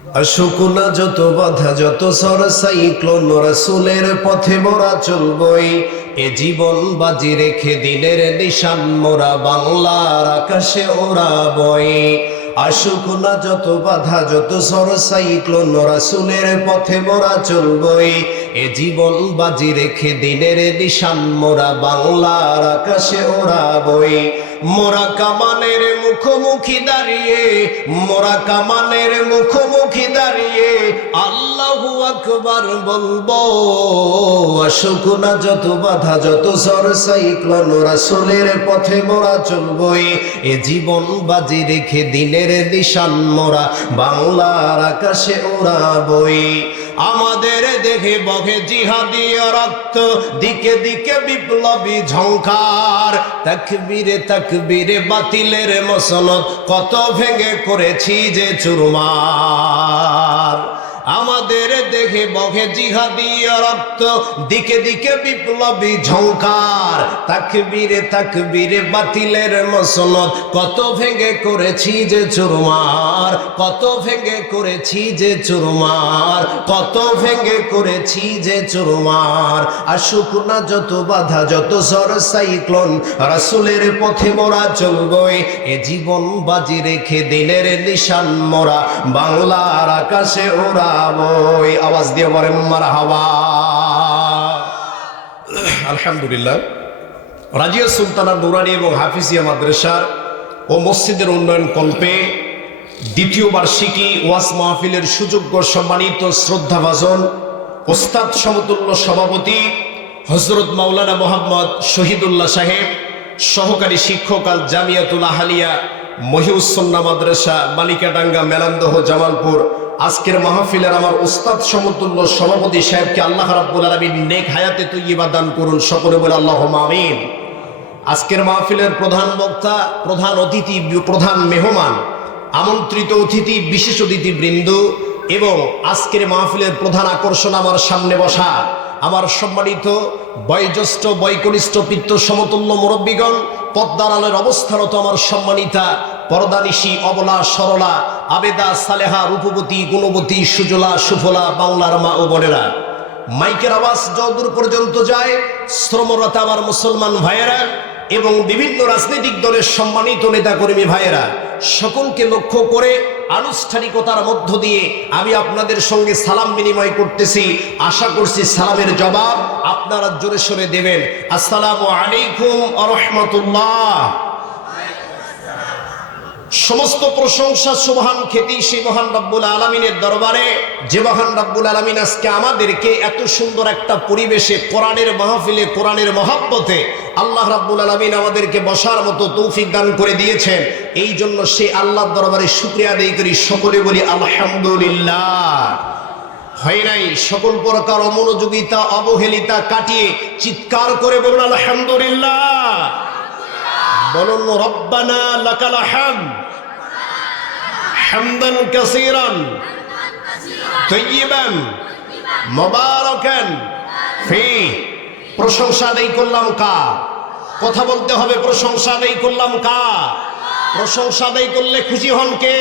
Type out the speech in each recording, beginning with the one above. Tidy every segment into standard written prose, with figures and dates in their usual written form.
আশুকুনা যত বাধা যত সর সাইক্লোন রাসূলের পথে মোরা চলবই, এ জীবন বাজি রেখে দিনের নিশান মোরা বাংলার আকাশে ওড়াবই। আশুকুনা যত বাধা যত সর সাইক্লোন রাসূলের পথে মোরা চলবই, এ জীবন বাজি রেখে দিনের নিশান মোরা বাংলার আকাশে ওড়াবই। মোরা কামানের মুখোমুখি দাঁড়িয়ে, মোরা কামানের মুখোমুখি দাঁড়িয়ে আল্লাহু আকবার বলবো। আশুকুনা যত বাধা যত ঝড় সাইক্লোন রাসূলের পথে মোরা চলবই, এ জীবন বাজি রেখে দিনের নিশান মোরা বাংলার আকাশে ওড়াবই। আমাদের দেখে বহে জিহাদি রক্ত, দিকে দিকে বিপ্লবী ঝংকার, তাকবীরে তাকবীরে বাতিলের মসনদ কত ভেঙে করেছি যে চুরমার। আমাদের দেখে বহে জিহাদি রক্ত, দিকে দিকে বিপ্লবী ঝংকার, তাকবীরে তাকবীরে বাতিলের মসনদ কত ভেঙে করেছি যে চুরমার, কত ভেঙে করেছি যে চুরমার, কত ভেঙে করেছি যে চুরমার। আশুকুনা যত বাধা যত ঝড় সাইক্লোন রাসূলের পথে মোরা চলবই, এ জীবন বাজি রেখে দিনের নিশান মোরা বাংলার আকাশে ওড়াবই। আওয়াজ দিয়ে বলেন মারহাবা। আলহামদুলিল্লাহ। রাজিয়া সুলতানা নুরানী এবং হাফিজিয়া মাদ্রাসা ও মসজিদের উন্নয়ন কল্পে দ্বিতীয় বার্ষিকী ওয়াজ মাহফিলের সুযোগ্য সম্মানিত শ্রদ্ধাভাজন ওস্তাদ সমতুল্য সভাপতি হযরত মাওলানা মোহাম্মদ শহীদুল্লাহ সাহেব, সহকারী শিক্ষক আল জামিয়াতুল আহলিয়া মহিউসুন্নাহ মাদ্রাসা মালিকাডাঙ্গা মেলান্দহ জামালপুর, আজকের মাহফিলের আমার ওস্তাদ সমতুল্য সভাপতি সাহেবকে আল্লাহ রাব্বুল আলামিন নেক হায়াতে তৈয়্যিবা দান করুন। সকলে বলে আল্লাহুম্মা আমিন। আজকের মাহফিলের প্রধান বক্তা, প্রধান অতিথি, প্রধান মেহমান, আমন্ত্রিত অতিথি, বিশেষ অতিথি বৃন্দ এবং আজকের মাহফিলের প্রধান আকর্ষণ আমার সামনে বসা আমার সম্মানিত বয়োজ্যেষ্ঠ বয়কনিষ্ঠ পিত্ত সমতুল্য মুরব্বীগণ, পদ্মার আলের অবস্থানত আমার সম্মানিতা পরদানিশী অবলা সরলা আবেদা সালেহা রূপবতী গুণবতী সুজলা সুফলা বাংলার মা ও বোনেরা, মাইকের আওয়াজ যতদূর পর্যন্ত যায় শ্রমরত আমার মুসলমান ভাইয়েরা এবং বিভিন্ন রাজনৈতিক দলের সম্মানিত নেতাকর্মী ভাইয়েরা, সকলকে লক্ষ্য করে আনুষ্ঠানিকতার মধ্য দিয়ে আমি আপনাদের সঙ্গে সালাম বিনিময় করতেছি। আশা করছি সালামের জবাব আপনারা জোরে সোরে দেবেন। আসসালামু আলাইকুম ওয়া রাহমাতুল্লাহ। সমস্ত প্রশংসা সুবহান খ্যাতি সেই মহান রব্বুল আলামিনের দরবারে, যে মহান রব্বুল আলামিন আজকে আমাদেরকে এত সুন্দর একটা পরিবেশে কোরআনের মাহফিলে কোরআনের মহব্বতে আল্লাহ রাব্বুল আলামিন আমাদেরকে বসার মতো তৌফিক দান করে দিয়েছেন। এই জন্য সেই আল্লাহর দরবারে শুকরিয়া আদায় করি। সকলে বলি আলহামদুলিল্লাহ। হয় নাই সকল প্রকার অমনোযোগিতা অবহেলিতা কাটিয়ে চিৎকার করে বলুন আলহামদুলিল্লাহ। বলুন রব্বানা লাকাল হামদ হামদান কাসীরান তাইয়িবান মুবারাকান ফি। প্রশংসা আদায় করলাম কার? কথা বলতে হবে। প্রশংসা আদায় করলাম কার? প্রশংসা আদায় করলে খুশি হন কে?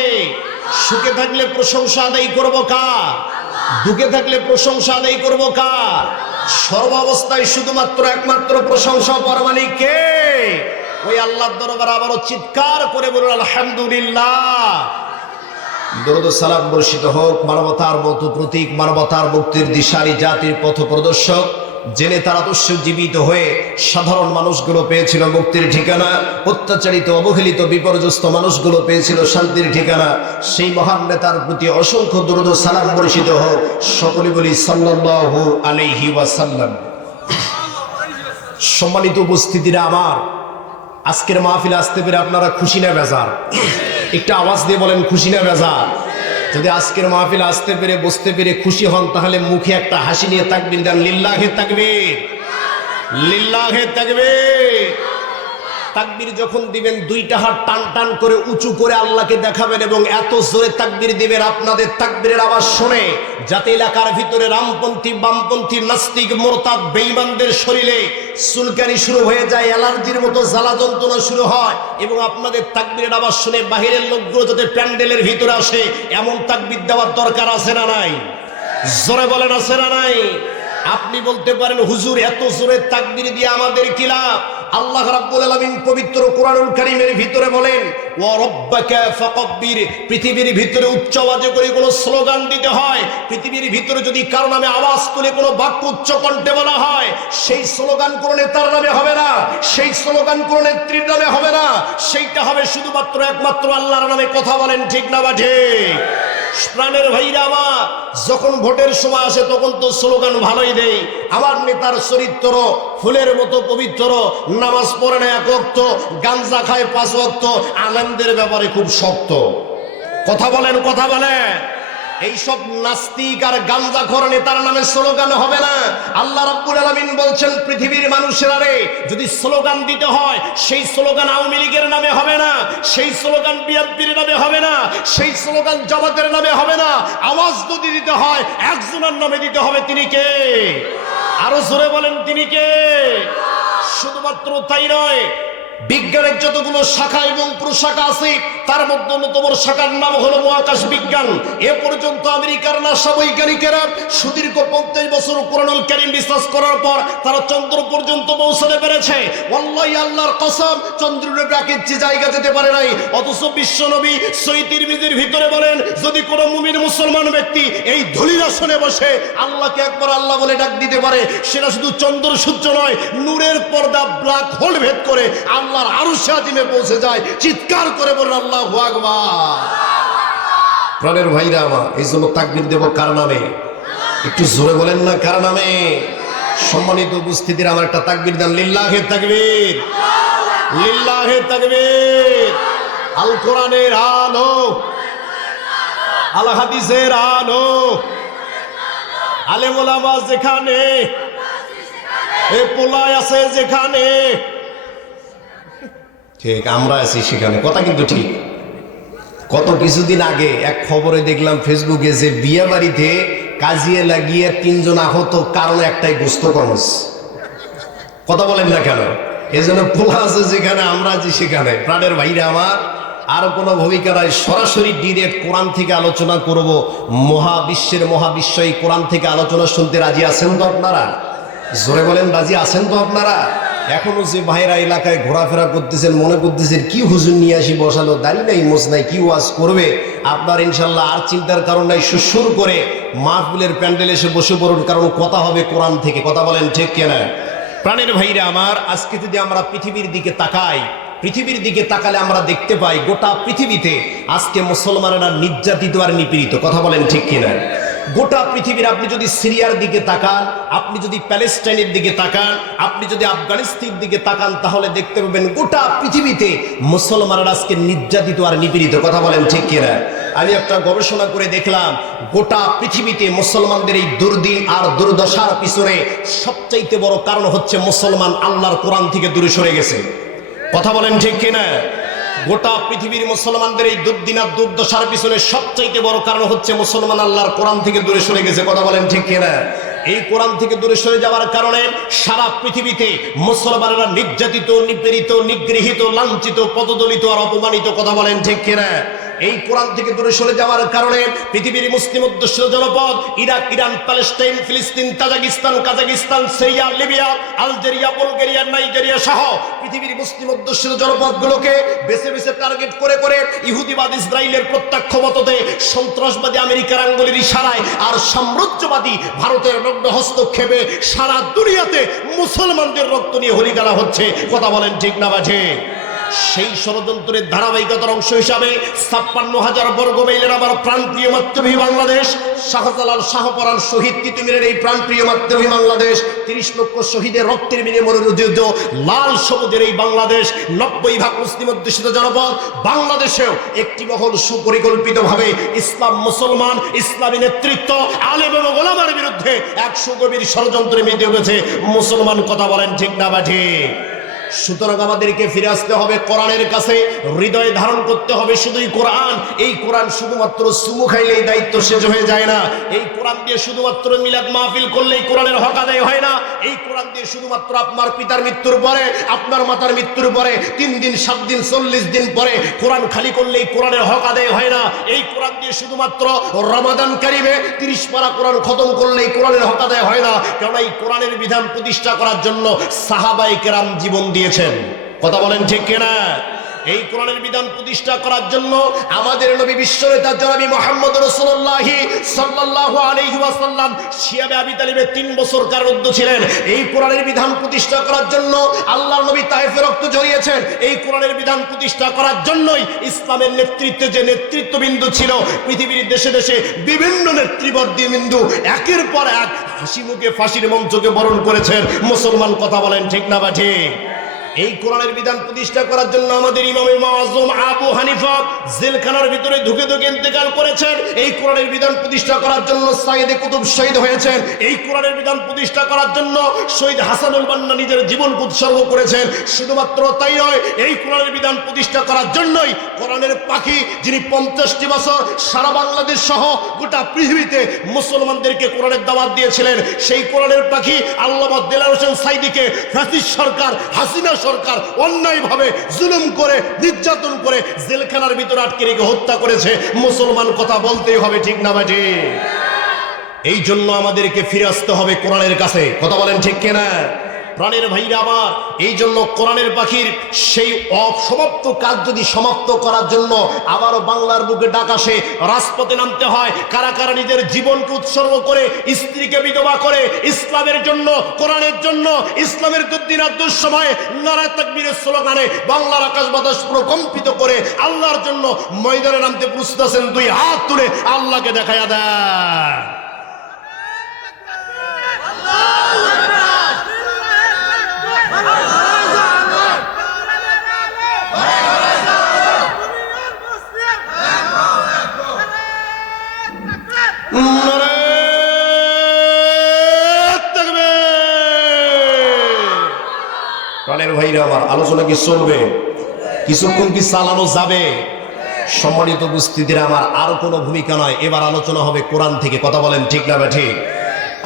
সুখে থাকলে প্রশংসা আদায় করব কার? দুঃখে থাকলে প্রশংসা আদায় করব কার? সর্বাবস্থায় শুধুমাত্র একমাত্র প্রশংসা পাওয়ার মালিক কে? ওই আল্লাহর দরবারে আবারও চিৎকার করে বলুন আলহামদুলিল্লাহ। দরুদ ও সালাম বর্ষিত হোক মানবতার মতো প্রতীক, মানবতার মুক্তির দিশারি, জাতির পথ প্রদর্শক, জেনে তার আদর্শ জীবিত হয়ে সাধারণ মানুষগুলো পেয়েছিল মুক্তির ঠিকানা, অত্যাচারিত অবহেলিত বিপর্যস্ত মানুষগুলো পেয়েছিল শান্তির ঠিকানা। সেই মহান নেতার প্রতি অসংখ্য দরুদ ও সালাম বর্ষিত হোক। সকলে বলি সাল্লাল্লাহু আলাইহি ওয়াসাল্লাম। সম্মানিত উপস্থিতিরা আমার, আজকের মাহফিলে আসতে পেরে আপনারা খুশি না বেজার? একটা আওয়াজ দিয়ে বলেন খুশি না বেজার? যদি আজকের মাহফিলে আসতে পেরে বসতে পেরে খুশি হন তাহলে মুখে একটা হাসি নিয়ে তাকবীর দেন। লিল্লাহে তাকবীর, লিল্লাহে তাকবীর। তাকবীর যখন দিবেন দুইটা হাত টান টান করে উঁচু করে আল্লাহকে দেখাবেন এবং এত জোরে তাকবীর দিবেন আপনাদের তাকবীরের আওয়াজ শুনে যাতে এলাকার ভিতরে রামপন্থী বামপন্থী নাস্তিক মোরতাদ বেঈমানদের শরীরে চুলকানি শুরু হয়ে যায়, অ্যালার্জির মতো জ্বালা যন্ত্রণা শুরু হয় এবং আপনাদের তাকবীরের আওয়াজ শুনে বাহিরের লোকগুলো যাতে প্যান্ডেলের ভিতরে আসে এমন তাকবীর দেওয়ার দরকার আছে না নাই? জোরে বলেন আছে না নাই? আপনি বলতে পারেন হুজুর এত জোরে তাকবীর দিয়ে আমাদের কি লাভ? আল্লাহ রাব্বুল আলামিন পবিত্র কোরআনুল কারীমের ভিতরে বলেন ওয়া রাব্বাকা ফাকাব্বির। পৃথিবীর ভিতরে উচ্চ আওয়াজে করে কোনো স্লোগান দিতে হয়, পৃথিবীর ভিতরে যদি কারো নামে আওয়াজ তুলে কোনো বাক্য উচ্চ কণ্ঠে বলা হয় সেই স্লোগান কোনো নেতার নামে হবে না, সেই স্লোগান কোনো নেত্রীর নামে হবে না, সেইটা হবে শুধুমাত্র একমাত্র আল্লাহর নামে। কথা বলেন ঠিক না বা ঠিক? প্রাণের ভাইরা আমার, যখন ভোটের সময় আসে তখন তো স্লোগান ভালোই দেই, আমার নেতার চরিত্র ফুলের মতো পবিত্র, নামাজ পড়ে না এক ওয়াক্ত, গাঞ্জা খায় 5 ওয়াক্ত, আলেমদের ব্যাপারে খুব শক্ত। কথা বলেন কথা বলেন। এইসব নাস্তিক আর গাঞ্জাখোর নেতার নামে স্লোগান হবে না। আল্লাহ রাব্বুল আলামিন বলছেন পৃথিবীর মানুষেরা রে, যদি স্লোগান দিতে হয় সেই স্লোগান আওয়ামী লীগের নামে হবে না, সেই স্লোগান বিএনপির নামে হবে না, সেই স্লোগান জামাতের নামে হবে না। আওয়াজ যদি দিতে হয় একজনের নামে দিতে হবে, তিনি কে? আরো জোরে বলেন তিনি কে? শুধুমাত্র তাই নয়, বিজ্ঞানের যতগুলো শাখা এবং প্রশাখা আছে তার মধ্যে অন্যতম শাখার নাম হলো মহাকাশ বিজ্ঞান। এ পর্যন্ত আমেরিকার নাসা বৈজ্ঞানিকেরা সুদীর্ঘ 50 বছর কোরআনুল কারীম রিসার্চ করার পর তারা চন্দ্র পর্যন্ত পৌঁছাতে পেরেছে। ওয়াল্লাহি আল্লাহর কসম, চন্দ্রের ব্যাকের যে জায়গা যেতে পারে নাই। অথচ বিশ্বনবী সহিহ তিরমিজির ভিতরে বলেন যদি কোনো মুমিন মুসলমান ব্যক্তি এই ধূলির আসনে বসে আল্লাহকে একবার আল্লাহ বলে ডাক দিতে পারে, সেটা শুধু চন্দ্র সূর্য নয়, নূরের পর্দা ব্ল্যাক হোল ভেদ করে আল্লাহর আরশে আজিমে পৌঁছে যায়। চিৎকার করে বলেন আল্লাহু আকবার। প্রাণের ভাইরা আমার, এই জন্য তাকবীর দেব কার নামে? একটু জোরে বলেন না কার নামে? সম্মানিত উপস্থিতির আমার একটা তাকবীর দেন, লিল্লাহে তাকবীর, লিল্লাহে তাকবীর। আল কোরআনের আলো, আল হাদিসের আলো, আলেম ওলামা যেখানে, এ পোলায় আছে যেখানে, ঠিক আমরা আছি সেখানে। কথা কিন্তু ঠিক। কত কিছুদিন আগে এক খবরে দেখলাম ফেসবুকে যে বিয়ে বাড়িতে কাজিয়ে লাগিয়ে 3 জন আহত, কারণ একটাই গোস্ত কর্মস। কথা বলেন না কেন? এই জন্য পোলা আছে যেখানে, আমরা আছি সেখানে। প্রাণের ভাইরা আমার, আর কোনো ভূমিকা নাই, সরাসরি ডিরেক্ট কোরআন থেকে আলোচনা করব। মহাবিশ্বের মহাবিশ্ব এই কোরআন থেকে আলোচনা শুনতে রাজি আছেন তো আপনারা? জোরে বলেন রাজি আছেন তো আপনারা? এখনো যে ভাইরা এলাকায় ঘোরাফেরা করতেছেন, মনে করতেছেন কি হুজুর নিয়ে আসি বসালো, দাড়ি নাই মোজ নাই, কি ওয়াজ করবে, আপনার ইনশাল্লাহ আর চিন্তার কারণ নাই। সুর করে মাহফিলের প্যান্ডেলে এসে বসে পড়ুন, কারণ কথা হবে কোরআন থেকে। কথা বলেন ঠিক কিনা? প্রাণের ভাইরা আমার, আজকে যদি আমরা পৃথিবীর দিকে তাকাই, পৃথিবীর দিকে তাকালে আমরা দেখতে পাই গোটা পৃথিবীতে আজকে মুসলমানেরা নির্যাতিত আর নিপীড়িত। কথা বলেন ঠিক কিনা? গোটা পৃথিবীর, আপনি যদি সিরিয়ার দিকে তাকান, আপনি যদি প্যালেস্টাইনের দিকে তাকান, আপনি যদি আফগানিস্তানের দিকে তাকান, তাহলে দেখতে পাবেন গোটা পৃথিবীতে মুসলমানরা আজকে নির্যাতিত আর নিপীড়িত। কথা বলেন ঠিক কিনা? আমি একটা গবেষণা করে দেখলাম, গোটা পৃথিবীতে মুসলমানদের এই দুর্দিন আর দুর্দশার পিছনে সবচাইতে বড় কারণ হচ্ছে মুসলমান আল্লাহর কোরআন থেকে দূরে সরে গেছে। কথা বলেন ঠিক কিনা? গোটা পৃথিবীর মুসলমানদের এই দুর্দিন আর দুর্দশার পিছনে সবচাইতে বড় কারণ হচ্ছে মুসলমান আল্লাহর কোরআন থেকে দূরে সরে গেছে। কথা বলেন ঠিক কিনা? এই কোরআন থেকে দূরে সরে যাওয়ার কারণে সারা পৃথিবীতে মুসলমানেরা নির্যাতিত, নিপীড়িত, নিগৃহীত, লাঞ্ছিত, পদদলিত আর অপমানিত। কথা বলেন ঠিক কিনা? এই কোরআন থেকে দূরে সরে যাওয়ার কারণে পৃথিবীর মুসলিম অধ্যুষিত জনপদ ইরাক, ইরান, প্যালেস্টাইন, ফিলিস্তিন, Tajikistan, Kazakhstan, Syria, Libya, Algeria, Bulgaria, Nigeria সহ পৃথিবীর মুসলিম অধ্যুষিত জনপদগুলোকে বেছে বেছে টার্গেট করে করে ইহুদিবাদ ইসরায়েলের প্রত্যক্ষ মততে, সন্ত্রাসবাদী আমেরিকার আঙ্গুলের ইশারায় আর সাম্রাজ্যবাদী ভারতের নগ্ন হস্তক্ষেপে সারা দুনিয়াতে মুসলমানদের রক্ত নিয়ে হরিগালা হচ্ছে। কথা বলেন ঠিক না বাজে? সেই ষড়যন্ত্রের ধারাবাহিকতার অংশ হিসাবে 56,000 বর্গ মাইলের আমার প্রাণপ্রিয় মাতৃভূমি বাংলাদেশ, শাহজালাল শাহপরান শহীদ তিতুমিরের এই প্রাণপ্রিয় মাতৃভূমি বাংলাদেশ, 30 লক্ষ শহীদের রক্তের বিনিময়ে রচিত লাল সবুজের এই বাংলাদেশ, 90% মুসলিম অধ্যুষিত জনপদ বাংলাদেশেও একটি মহল সুপরিকল্পিতভাবে ইসলাম, মুসলমান, ইসলামী নেতৃত্ব, আলেম এবং ওলামার বিরুদ্ধে এক সুগভীর ষড়যন্ত্রে মেতে উঠেছে মুসলমান। কথা বলেন ঠিক না বা ঠিক? সুতরাং আমাদেরকে ফিরে আসতে হবে কোরআনের কাছে, হৃদয়ে ধারণ করতে হবে শুধুই কোরআন। এই কোরআন শুধুমাত্র চুমু খাইলেই দায়িত্ব শেষ হয়ে যায় না। এই কোরআন দিয়ে শুধুমাত্র মিলাদ মাহফিল করলেই কোরআনের হক আদায় হয় না। এই কোরআন দিয়ে শুধুমাত্র আপনার পিতার মৃত্যুর পরে, আপনার মাতার মৃত্যুর পরে 3 দিন 7 দিন 40 দিন পরে কোরআন খালি করলেই কোরআনের হক আদায় হয় না। এই কোরআন দিয়ে শুধুমাত্র রমাদান কারিমে 30 পারা কোরআন খতম করলেই কোরআনের হক আদায় হয় না। কারণ এই কোরআনের বিধান প্রতিষ্ঠা করার জন্য সাহাবায়ে কেরাম জীবন দিয়েছেন। কথা বলেন ঠিক কিনা? এই কোরআনের বিধান প্রতিষ্ঠা করার জন্য আমাদের নবী বিশ্বনেতা জনাবি মুহাম্মদ রাসূলুল্লাহ সাল্লাল্লাহু আলাইহি ওয়াসাল্লাম শিয়াবে আবি তালিবের 3 বছর কারারুদ্ধ ছিলেন। এই কোরআনের বিধান প্রতিষ্ঠা করার জন্য আল্লাহর নবী তায়েফে রক্ত ঝরিয়েছেন। এই কোরআনের বিধান প্রতিষ্ঠা করার জন্যই ইসলামের নেতৃত্বে যে নেতৃত্ববিন্দু ছিল, পৃথিবীর দেশে দেশে বিভিন্ন নেতৃবর্গবিন্দু একের পর এক হাসি মুখে ফাঁসির মঞ্চকে বরণ করেছেন। মুসলমান কথা বলেন ঠিক না বা ঠিক? এই কোরআনের বিধান প্রতিষ্ঠা করার জন্য আমাদের ইমামে মুআজ্জম আবু হানিফা জেলখানার ভিতরে ধুকে ধুকে ইন্তেকাল করেছেন। এই কোরআনের বিধান প্রতিষ্ঠা করার জন্য সাইয়েদে কুতুব শহীদ হয়েছেন। এই কোরআনের বিধান প্রতিষ্ঠা করার জন্য শহীদ হাসানুল বান্না নিজের জীবন উৎসর্গ করেছেন। শুধুমাত্র তাই নয়, এই কোরআনের বিধান প্রতিষ্ঠা করার জন্যই কোরআনের পাখি যিনি 50টি বছর সারা বাংলাদেশ সহ গোটা পৃথিবীতে মুসলমানদেরকে কোরআনের দাওয়াত দিয়েছিলেন, সেই কোরআনের পাখি আল্লামা দেলাওয়ার হোসেন সাঈদীকে ফ্যাসিস্ট সরকার, হাসিনা সরকার অন্যায়ভাবে জুলুম করে, নির্যাতন করে জেলখানার ভিতরে আটকে রেখে হত্যা করেছে। মুসলমান কথা বলতেই হবে ঠিক না বাজে? এই জন্য আমাদেরকে ফিরে আসতে হবে কোরআনের কাছে। কথা বলেন ঠিক কিনা? প্রাণের ভাইরা আমার, এই জন্য কোরআনের পাখির সেই অসমাপ্ত কাজ যদি সমাপ্ত করার জন্য আবারও বাংলার বুকে ডাক আসে, রাজপথে নামতে হয়। কারা কারা নিজের জীবনকে উৎসর্গ করে, স্ত্রীকে বিধবা করে ইসলামের জন্য, কোরআনের জন্য, ইসলামের দুর্দিনার দুঃসময়ে নারায়ে তাকবীরের স্লোগানে বাংলার আকাশ বাতাস প্রকম্পিত করে আল্লাহর জন্য ময়দানে নামতে প্রস্তুত আছেন, 2 হাত তুলে আল্লাহকে দেখায়া দেয়। প্রাণের ভাইরা আমার, আলোচনা কি চলবে? কিছুক্ষণ কি চালানো যাবে? সম্মানিত উপস্থিতিরা আমার, আর কোনো ভূমিকা নয়, এবার আলোচনা হবে কোরআন থেকে। কথা বলেন ঠিক না ঠিক?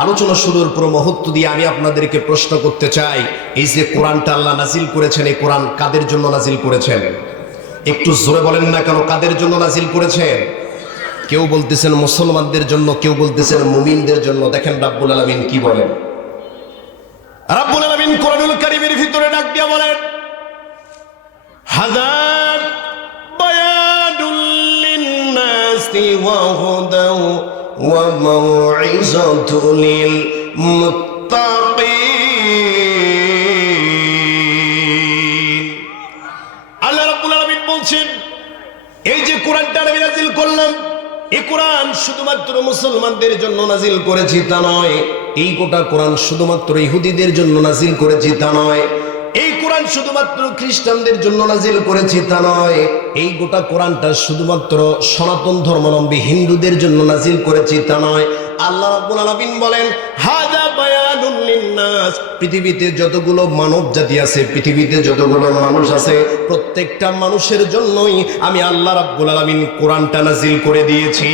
আলোচনা শুরুর পুরো মুহূর্ত দিয়ে আমি আপনাদেরকে প্রশ্ন করতে চাই, এই যে কোরআনটা আল্লাহ নাজিল করেছেন, এই কোরআন কাদের জন্য নাজিল করেছেন? একটু জোরে বলেন না কেন, কাদের জন্য নাজিল করেছেন? কেউ বলতেছেন মুসলমানদের জন্য, কেউ বলতেছেন মুমিনদের জন্য। দেখেন রাব্বুল আলামিন কি বলেন। রাব্বুল আলামিন কোরআনুল কারীমের ভিতরে ডাক দিয়া বলেন, হাযা বায়ানুল লিন্নাসি ওয়া হুদাও ওয়া মাউইযাতুল লিল মুত্তাকিন। আল্লাহ রাব্বুল আলামিন বলছেন, এই যে কোরআনটা আমি নাজিল করলাম, এই কোরআন শুধুমাত্র মুসলমানদের জন্য নাজিল করেছি তা নয়। এই গোটা কোরআন শুধুমাত্র ইহুদিদের জন্য নাজিল করেছি তা নয়। এই কোরআন শুধুমাত্র খ্রিস্টানদের জন্য নাজিল করেছি তা নয়। এই গোটা কোরআনটা শুধুমাত্র সনাতন ধর্মাবলম্বী হিন্দুদের জন্য নাজিল করেছি তা নয়। আল্লাহ রাব্বুল আলামিন বলেন, হাযা বায়ানুল লিন্নাস, পৃথিবীতে যতগুলো মানব জাতি আছে, পৃথিবীতে যতগুলো মানুষ আছে, প্রত্যেকটা মানুষের জন্যই আমি আল্লাহ রাব্বুল আলামিন কোরআনটা নাজিল করে দিয়েছি।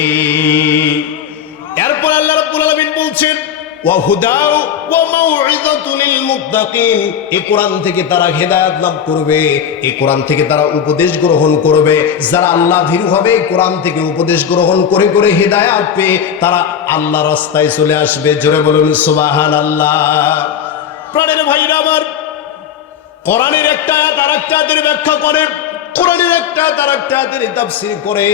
এরপর আল্লাহ রাব্বুল আলামিন বলছেন, ওয়া হুদাও ওয়া মাউইযাতুল লিল মুত্তাকিন, এই কোরআন থেকে তারা হেদায়েত লাভ করবে, এই কোরআন থেকে তারা উপদেশ গ্রহণ করবে। যারা আল্লাহ ভীরু হবে, কোরআন থেকে উপদেশ গ্রহণ করে করে হেদায়েত পেয়ে তারা আল্লাহর রাস্তায় চলে আসবে। জোরে বলুন সুবহানাল্লাহ। প্রাণের ভাইরা আমার, কোরআনের একটা আয়াত আরেকটা আয়াতের ব্যাখ্যা করে, কোরআনের একটা আয়াত আরেকটা আয়াতের তাফসীর করে।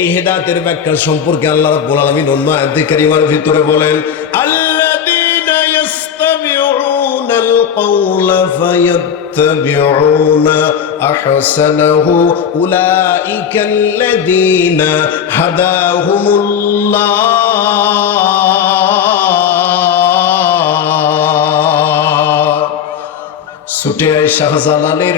এই হেদায়েতের ব্যাখ্যা সম্পর্কে আল্লাহ রাব্বুল আলামিন অন্য আয়াতে কারিমার ভিতরে বলেন, আল্লাযীনা ইয়াস্তামিউনাল কওলা ফায়াত্তাবিউনা আহসানাহু উলাইকাল্লাযীনা হাদাহুমুল্লাহ। ছুটে আয় শাহজালালের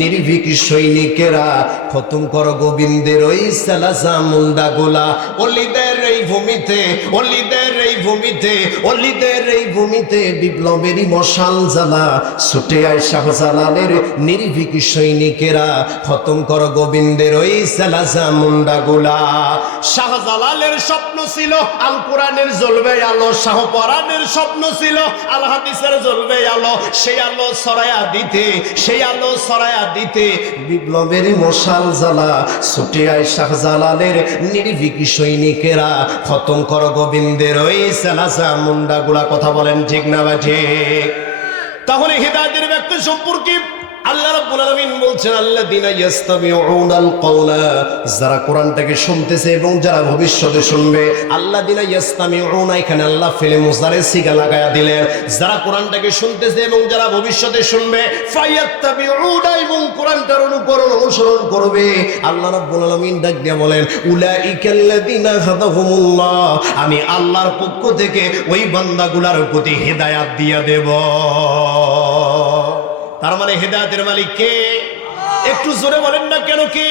নির্ভীক সৈনিকেরা, খতম কর গোবিন্দের ওই সালাসা মুন্ডা গোলা, অলিদের এই ভূমিতে, অলিদের এই ভূমিতে, অলিদের এই ভূমিতে বিপ্লবেরই মশাল জ্বালা, ছুটে আয় শাহজালালের নির্ভীক সৈনিকেরা, খতম কর গোবিন্দের ওই সালাসা মুন্ডাগুলা। শাহজালালের স্বপ্ন ছিল আল কোরআনের জ্বলবে আলো, শাহপরানের স্বপ্ন ছিল আল হাদিসের জ্বলবে আলো। সেই আলো ছড়ায়া দিতে, সেই আলো ছড়ায়া দিতে বিপ্লবের মশাল জ্বালা, ছুটে আয় শাহজালালের নির্ভীক সৈনিকেরা, খতম কর গোবিন্দের ওই সালাসা মুন্ডাগুলা। কথা বলেন ঠিক না ঠিক? তাহলে হিদায়াতের ব্যক্তি সম্পর্কে আল্লাহ রাব্বুল আলামিন বলছেন আল্লাযীনা ইয়াস্তামিউনাল কওলা, যারা কোরআনটাকে শুনতেছে এবং যারা ভবিষ্যতে শুনবে। আল্লাযীনা ইয়াস্তামিউনা, এখানে আল্লাহ ফিলে মুজারে সিগা লাগায়া দিলেন। যারা কোরআনটাকে শুনতেছে এবং যারা ভবিষ্যতে শুনবে, ফায়াত্তাবিউনা, এবং কোরআনটার অনুকরণ অনুসরণ করবে। আল্লাহ রাব্বুল আলামিন ডাক দিয়ে বলেন উলাইকাল্লাযীনা হাদাহুমুল্লাহ, আমি আল্লাহর পক্ষ থেকে ওই বান্দাগুলার প্রতি হিদায়াত দিয়ে দেব। তার মানে হেদায়েতের মালিক কে? একটু জোরে বলেন না কেন কে?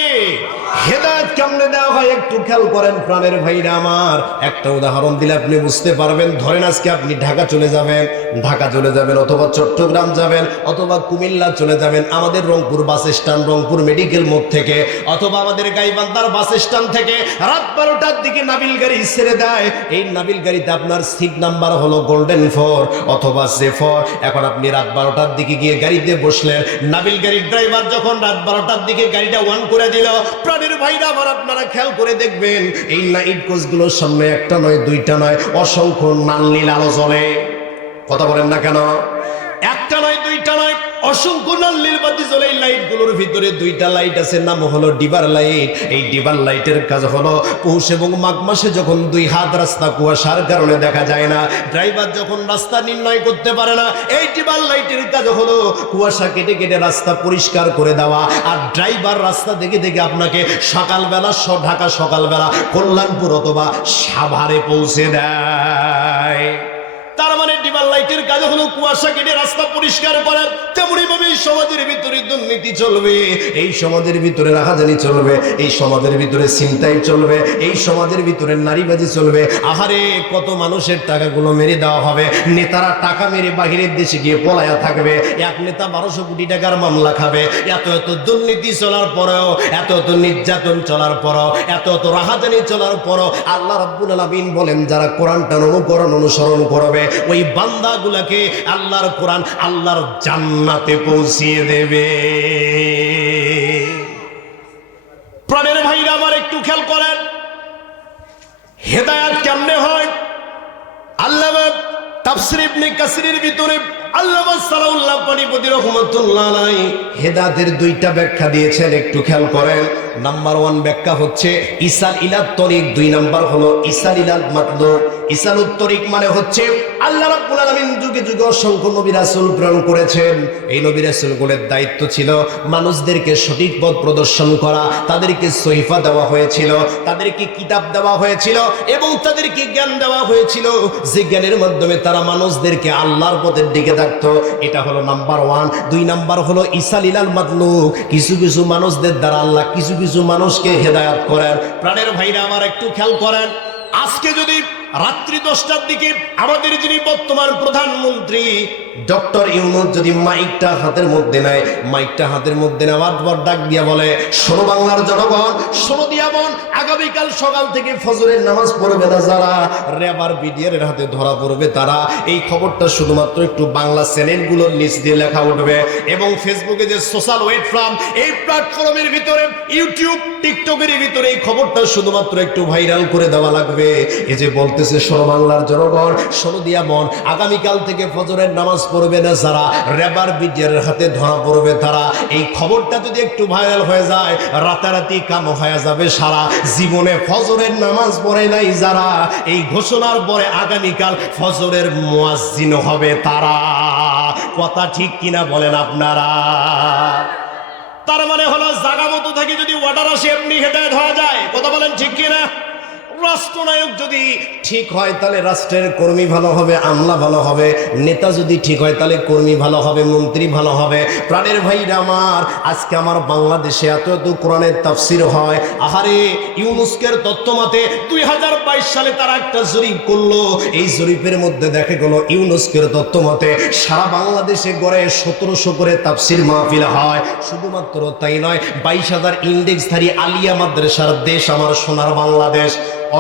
হেদায়েত কেমনে দেওয়া হয় একটু খেয়াল করেন প্রাণের ভাইরা আমার। একটা উদাহরণ দিলে আপনি বুঝতে পারবেন। ধরেন আজকে আপনি ঢাকা চলে যাবেন, ঢাকা চলে যাবেন, অথবা চট্টগ্রাম যাবেন, অথবা কুমিল্লা চলে যাবেন। আমাদের Rangpur bus stand, Rangpur medical মোড় থেকে, অথবা আমাদের গাইবান্ধার বাস স্ট্যান্ড থেকে রাত 12টার দিকে নাবিল গাড়ি ছেড়ে দেয়। এই নাবিল গাড়িতে আপনার সিট নাম্বার হলো গোল্ডেন 4 অথবা C4। এখন আপনি রাত 12টার দিকে গিয়ে গাড়িতে বসলেন। নাবিল গাড়ির ড্রাইভার যখন রাত 12টার দিকে গাড়িটা অন করে দিল, প্রাণের ভাইরা আমার আপনারা খেয়াল করে দেখবেন এই নাইট কোচগুলোর সামনে একটা নয়, দুইটা নয়, অসংখ্য লাল নীল আলো জ্বলে। কথা বলেন না কেন? একটা নয়, দুইটা নয়, অসংখ্য লাল নীল বাতি জ্বলে। এই লাইটগুলোর ভিতরে দুইটা লাইট আছে, নাম হলো ডিবার লাইট। এই ডিবার লাইটের কাজ হলো পৌষ এবং মাঘ মাসে যখন 2 হাত রাস্তা কুয়াশার কারণে দেখা যায় না, ড্রাইভার যখন রাস্তা নির্ণয় করতে পারে না, এই ডিবার লাইটের কাজ হলো কুয়াশা কেটে কেটে রাস্তা পরিষ্কার করে দেওয়া। আর ড্রাইভার রাস্তা দেখে দেখে আপনাকে সকালবেলা ঢাকা সকালবেলা কল্যাণপুর অথবা সাভারে পৌঁছে দেয়। তার মানে ডিবার লাইটের কাজ হলো কুয়াশা কেটে রাস্তা পরিষ্কার করা। তেমনি ভাবে এই সমাজের ভিতরে দুর্নীতি চলবে, এই সমাজের ভিতরে রাহাজানি চলবে, এই সমাজের ভিতরে ছিনতাই চলবে, এই সমাজের ভিতরে নারীবাজি চলবে। আহারে কত মানুষের টাকাগুলো মেরে দেওয়া হবে। নেতারা টাকা মেরে বাহিরের দেশে গিয়ে পলায়া থাকবে। এক নেতা 1200 কোটি টাকার মামলা খাবে। এত এত দুর্নীতি চলার পরেও, এত এত নির্যাতন চলার পরও, এত এত রাহাজানি চলার পরও আল্লাহ রাব্বুল আলামিন বলেন যারা কোরআনটার অনুকরণ অনুসরণ করবে ওই বান্দাগুলাকে আল্লাহর কোরআন আল্লাহর জান্নাতে পৌঁছিয়ে দেবে। প্রাণের ভাইরা আমার একটু খেয়াল করেন হেদায়েত কেমনে হয়। আল্লামা তাফসীর ইবনে কাসিরের ভিতরে আল্লামা সালাউল্লাহ পানিপতি রাহমাতুল্লাহ আলাইহি হেদায়েতের 2টা ব্যাখ্যা দিয়েছেন, একটু খেয়াল করেন। নাম্বার 1 ব্যাখ্যা হচ্ছে ইসাল ইলাত তরিক, 2 নাম্বার হলো ইসাল ইলাল মাতলুব। ইসালুত তরিক মানে হচ্ছে আল্লাহ রাব্বুল আলামিন যুগে যুগে অসংখ্য নবী রাসূল প্রেরণ করেছেন। এই নবী রাসূলগুলোর দায়িত্ব ছিল মানুষদেরকে সঠিক পথ প্রদর্শন করা। তাদেরকে সহিফা দেওয়া হয়েছিল, তাদেরকে কিতাব দেওয়া হয়েছিল এবং তাদেরকে জ্ঞান দেওয়া হয়েছিল, যে জ্ঞানের মাধ্যমে তারা মানুষদেরকে আল্লাহর পথের দিকে থাকতো। এটা হলো নাম্বার 1। 2 নাম্বার হলো ইসাল ইলাল মাতলুব, কিছু কিছু মানুষদের দ্বারা আল্লাহ কিছু কিছু মানুষকে হেদায়েত করেন। প্রাণের ভাইরা আমার একটু খেয়াল করেন, আজকে যদি রাত্রি 10টার দিকে আমাদের যিনি বর্তমান প্রধানমন্ত্রী ডক্টর ইউনূস যদি মাইকটা হাতের মধ্যে নেয়, মাইকটা হাতের মধ্যে নেওয়ার পর ডাক দিয়া বলে, শোনো বাংলার জনগণ, শোনো দিয়া বোন, আগামীকাল সকাল থেকে ফজরের নামাজ পড়বে না যারা, রেবার বিডিআর হাতে ধরা পড়বে তারা। এই খবরটা শুধুমাত্র একটু বাংলা চ্যানেলগুলোর নিচ দিয়ে লেখা উঠবে এবং ফেসবুকে যে সোশ্যাল প্ল্যাটফর্ম, এই প্ল্যাটফর্মের ভিতরে ইউটিউব, টিকটকের ভিতরে এই খবরটা শুধুমাত্র একটু ভাইরাল করে দেওয়া লাগবে। এই যে বলতেছে শোনো বাংলার জনগণ, শোনো দিয়া বোন, আগামীকাল থেকে ফজরের নামাজ পড়বে না যারা, রেবার বিডিআর হাতে ধরা পড়বে তারা। এই খবরটা যদি একটু ভাইরাল হয়ে যায়, রাতারাতি কাম হয়ে যাবে সারা। জীবনে ফজরের নামাজ পড়ে নাই যারা, এই ঘোষণার পরে আগামীকাল ফজরের মুয়াজ্জিন হবে তারা। কথা ঠিক কিনা বলেন আপনারা? তার মানে হলো জায়গা মতো থেকে যদি অর্ডার আসে এমনি হেদায়েত হয়ে যায়। কথা বলেন ঠিক কিনা? রাষ্ট্রনায়ক যদি ঠিক হয় তাহলে রাষ্ট্রের কর্মী ভালো হবে, আমলা ভালো হবে। নেতা যদি ঠিক হয় তাহলে কর্মী ভালো হবে, মন্ত্রী ভালো হবে। প্রাণের ভাইরা আমার, আজকে আমার বাংলাদেশে এত এত কোরআনের তাফসির হয়। আহারে, ইউনুসকের তথ্য মতে 2022 সালে তারা একটা জরিপ করলো। এই জরিপের মধ্যে দেখা গেল ইউনুসকের তথ্য মতে সারা বাংলাদেশে গড়ে 1700 করে তাফসির মাহফিল হয়। শুধুমাত্র তাই নয়, 22,000 ইন্ডেক্সধারী আলিয়া মাদ্রাসার দেশ আমার সোনার বাংলাদেশ।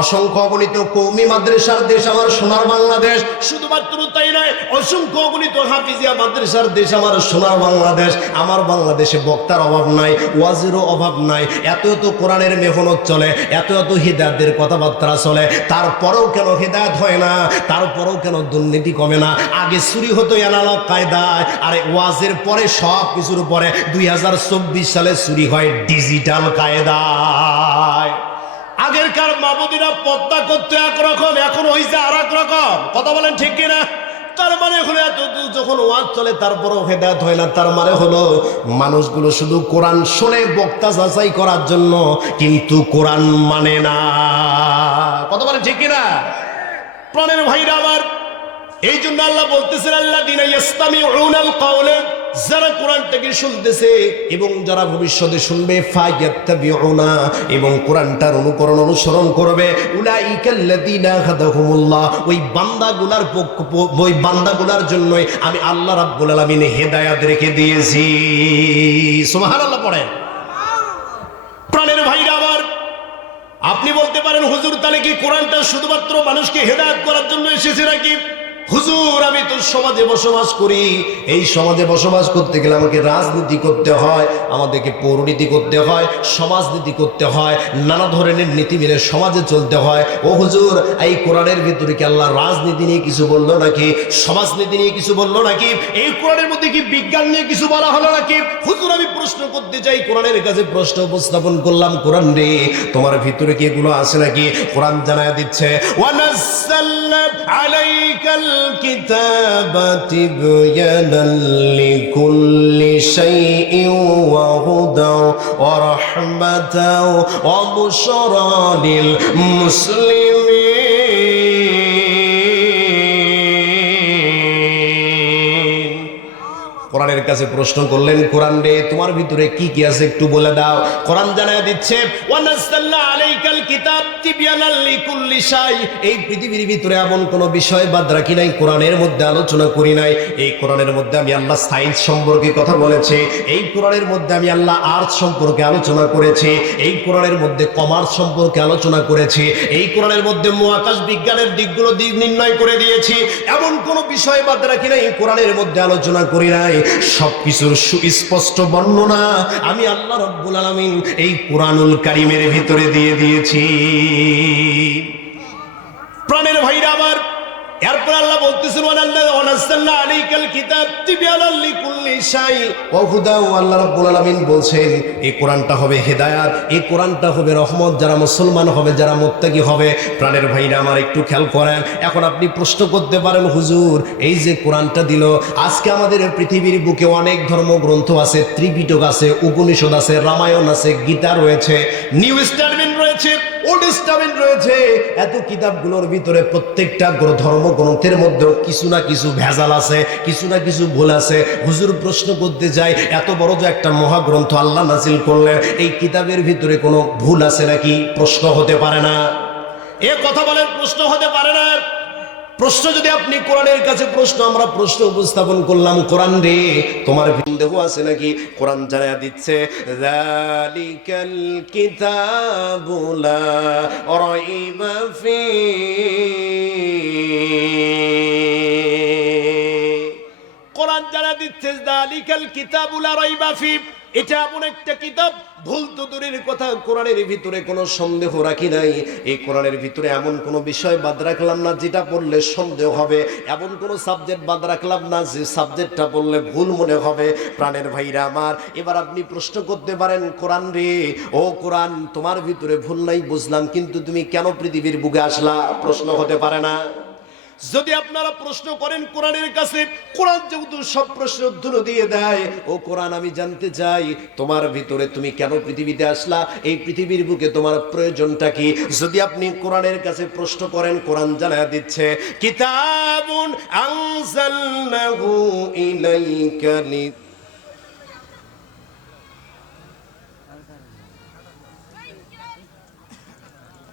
অসংখ্য অগণিত কওমি মাদ্রাসার দেশ আমার সোনার বাংলাদেশ। শুধুমাত্র তাই নয়, অসংখ্য অগণিত হাফিজিয়া মাদ্রাসার দেশ আমার সোনার বাংলাদেশ। আমার বাংলাদেশে বক্তার অভাব নাই, ওয়াজিরও অভাব নাই। এত এত কোরআনের মেহনত চলে, এত এত হিদায়াতের কথাবার্তা চলে, তারপরেও কেন হিদায়াত হয় না? তারপরেও কেন দুর্নীতি কমে না? আগে চুরি হতো এনালগ কায়দায়, আরে ওয়াজের পরে সব কিছুর পরে 2024 সালে চুরি হয় ডিজিটাল কায়দায়। আগেরকার মাবুদিরা পদ্মা করতে একরকম, এখন হয়েছে আর এক রকম। কথা বলেন ঠিক কিনা? তার মানে হলো এত যখন ওয়াজ চলে তারপরও হেদায়েত হয় না। তার মানে হলো মানুষগুলো শুধু কোরআন শোনে বক্তা যাচাই করার জন্য, কিন্তু কোরআন মানে না। কথা বলেন ঠিক কিনা? প্রাণের ভাইরা আমার, এই জন্য আল্লাহ বলতেছেন আল্লাযীনা ইসতামিউনাল কাওলা, যারা কোরআনটাকে শুনতেছে এবং যারা ভবিষ্যতে শুনবে, ফায়াত্তাবিউনা, এবং কোরআনটার অনুকরণ অনুসরণ করবে, উলাইকাল্লাযীনা হাদাহুমুল্লাহ, ওই বান্দাগুলার জন্যই আমি আল্লাহ রাব্বুল আলামিন হেদায়েত রেখে দিয়েছি। সুবহানাল্লাহ পড়েন। প্রাণের ভাইরা আমার, আপনি বলতে পারেন হুজুর তাহলে কি কোরআনটা শুধুমাত্র মানুষকে হেদায়েত করার জন্য এসেছে নাকি? হুজুর, আমি তো সমাজে বসবাস করি, এই সমাজে বসবাস করতে গেলে আমাকে রাজনীতি করতে হয়, আমাদেরকে পৌরনীতি করতে হয়, সমাজনীতি করতে হয়, নানা ধরনের নীতি মেনে সমাজে চলতে হয়। ও হুজুর, এই কোরআনের ভিতরে কি আল্লাহ রাজনীতি নিয়ে কিছু বললো নাকি? সমাজনীতি নিয়ে কিছু বললো নাকি? এই কোরআনের মধ্যে কি বিজ্ঞান নিয়ে কিছু বলা হলো নাকি? হুজুর, আমি প্রশ্ন করতে চাই, কোরআনের কাছে প্রশ্ন উপস্থাপন করলাম, কোরআন রে তোমার ভিতরে কি এগুলো আছে নাকি? কোরআন জানায়া দিচ্ছে, ওয়ানাজ্জালনা আলাইকাল الكتاب تبيانا لكل شيء وهدى ورحمة وبشرى للمسلمين। কোরআনের কাছে প্রশ্ন করলেন, কোরআন রে তোমার ভিতরে কি কি আছে একটু বলে দাও। কোরআন জানায় দিচ্ছে, ওয়ানাজ্জালনা আলাইকাল কিতাব তিবয়ানাল লিকুল্লি শাই, এই পৃথিবীর ভিতরে এমন কোনো বিষয় বাদ রাখি নাই, কোরআনের মধ্যে আলোচনা করি নাই। এই কোরআনের মধ্যে আমি আল্লাহ সায়েন্স সম্পর্কে কথা বলেছি, এই কোরআনের মধ্যে আমি আল্লাহ আর্টস সম্পর্কে আলোচনা করেছি, এই কোরআনের মধ্যে কমার্স সম্পর্কে আলোচনা করেছি, এই কোরআনের মধ্যে মহাকাশ বিজ্ঞানের দিকগুলো দিক নির্ণয় করে দিয়েছি। এমন কোনো বিষয় বাদ রাখি নাই, কোরআনের মধ্যে আলোচনা করি নাই। সবকিছুর সুস্পষ্ট বর্ণনা আমি আল্লাহ রাব্বুল আলামিন এই কুরআনুল কারীমের ভিতরে দিয়ে দিয়েছি। প্রাণের ভাইরা আমার, এরপর আল্লাহ বলতেছেন, ওয়ানাজ্জালনা আলাইকাল কিতাব তিবয়ানাল লিকুল্লি শাই ওয়া হুদা। আল্লাহ রাব্বুল আলামিন বলছেন এই কোরআনটা হবে হেদায়েত, এই কোরআনটা হবে রহমত, যারা মুসলমান হবে, যারা মুত্তাকি হবে। প্রাণের ভাইরা আমার, একটু খেয়াল করেন। এখন আপনি প্রশ্ন করতে পারেন, হুজুর এই যে কোরআনটা দিল, আজকে আমাদের পৃথিবীর বুকে অনেক ধর্মগ্রন্থ আছে, ত্রিপিটক আছে, উপনিষদ আছে, রামায়ণ আছে, গীতা রয়েছে, নিউ টেস্টামেন্ট রয়েছে, ওল্ড টেস্টামেন্ট রয়েছে। এত কিতাবগুলোর ভিতরে প্রত্যেকটা ধর্মগ্রন্থের মধ্যে কিছু না কিছু ভেজাল আছে, কিছু না কিছু ভুল আছে। হুজুর প্রশ্ন করতে যাই, এত বড় যে একটা মহাগ্রন্থ আল্লাহ নাজিল করলেন, এই কিতাবের ভিতরে কোনো ভুল আছে নাকি? প্রশ্ন হতে পারে না? এ কথা বলেন, প্রশ্ন হতে পারে না? প্রশ্ন যদি আপনি কোরআনের কাছে প্রশ্ন, আমরা প্রশ্ন উপস্থাপন করলাম, কোরআন রে তোমার সন্দেহ আছে নাকি? কোরআন জানায়া দিচ্ছে, যালিকাল কিতাবু লা রাইবা ফি। কোরআন জানায়া দিচ্ছে, যালিকাল কিতাবু লা রাইবা ফি, এটা এমন একটা কিতাব, ভুল তো দূরের কথা, কোরআনের ভিতরে কোনো সন্দেহ রাখি নাই। এই কোরআনের ভিতরে এমন কোনো বিষয় বাদ রাখলাম না যেটা পড়লে সন্দেহ হবে, এমন কোনো সাবজেক্ট বাদ রাখলাম না যে সাবজেক্টটা পড়লে ভুল মনে হবে। প্রাণের ভাইরা আমার, এবার আপনি প্রশ্ন করতে পারেন, কোরআন রে ও কোরআন তোমার ভিতরে ভুল নাই বুঝলাম, কিন্তু তুমি কেন পৃথিবীর বুকে আসলা? প্রশ্ন হতে পারে না? যদি আপনারা প্রশ্ন করেন কোরআনের কাছে, কোরআন যেহেতু সব প্রশ্নের উত্তর দিয়ে দেয়, ও কোরআন আমি জানতে চাই তোমার ভিতরে তুমি কেন পৃথিবীতে আসলা, এই পৃথিবীর বুকে তোমার প্রয়োজনটা কি? যদি আপনি কোরআনের কাছে প্রশ্ন করেন, কোরআন জানায়া দিচ্ছে কিতাবুন আনজালনাহু ইলাইকা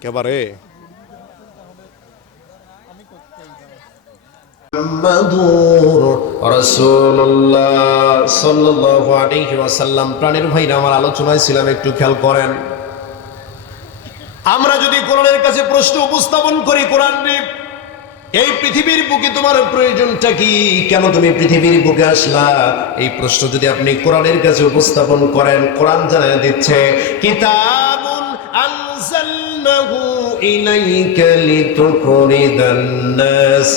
কেবারে প্রাণের ভাইরা, আমার আলোচনায় ছিলাম, একটু খেয়াল করেন। আমরা যদি কোরআনের কাছে প্রশ্ন উপস্থাপন করি, কোরআন এই পৃথিবীর বুকে তোমার প্রয়োজনটা কি, কেন তুমি পৃথিবীর বুকে আসলা, এই প্রশ্ন যদি আপনি কোরআনের কাছে উপস্থাপন করেন, কোরআন জানায় দিচ্ছে কিতাবুন আনজালনাহু ইলাইকা লিতুখরিজান নাস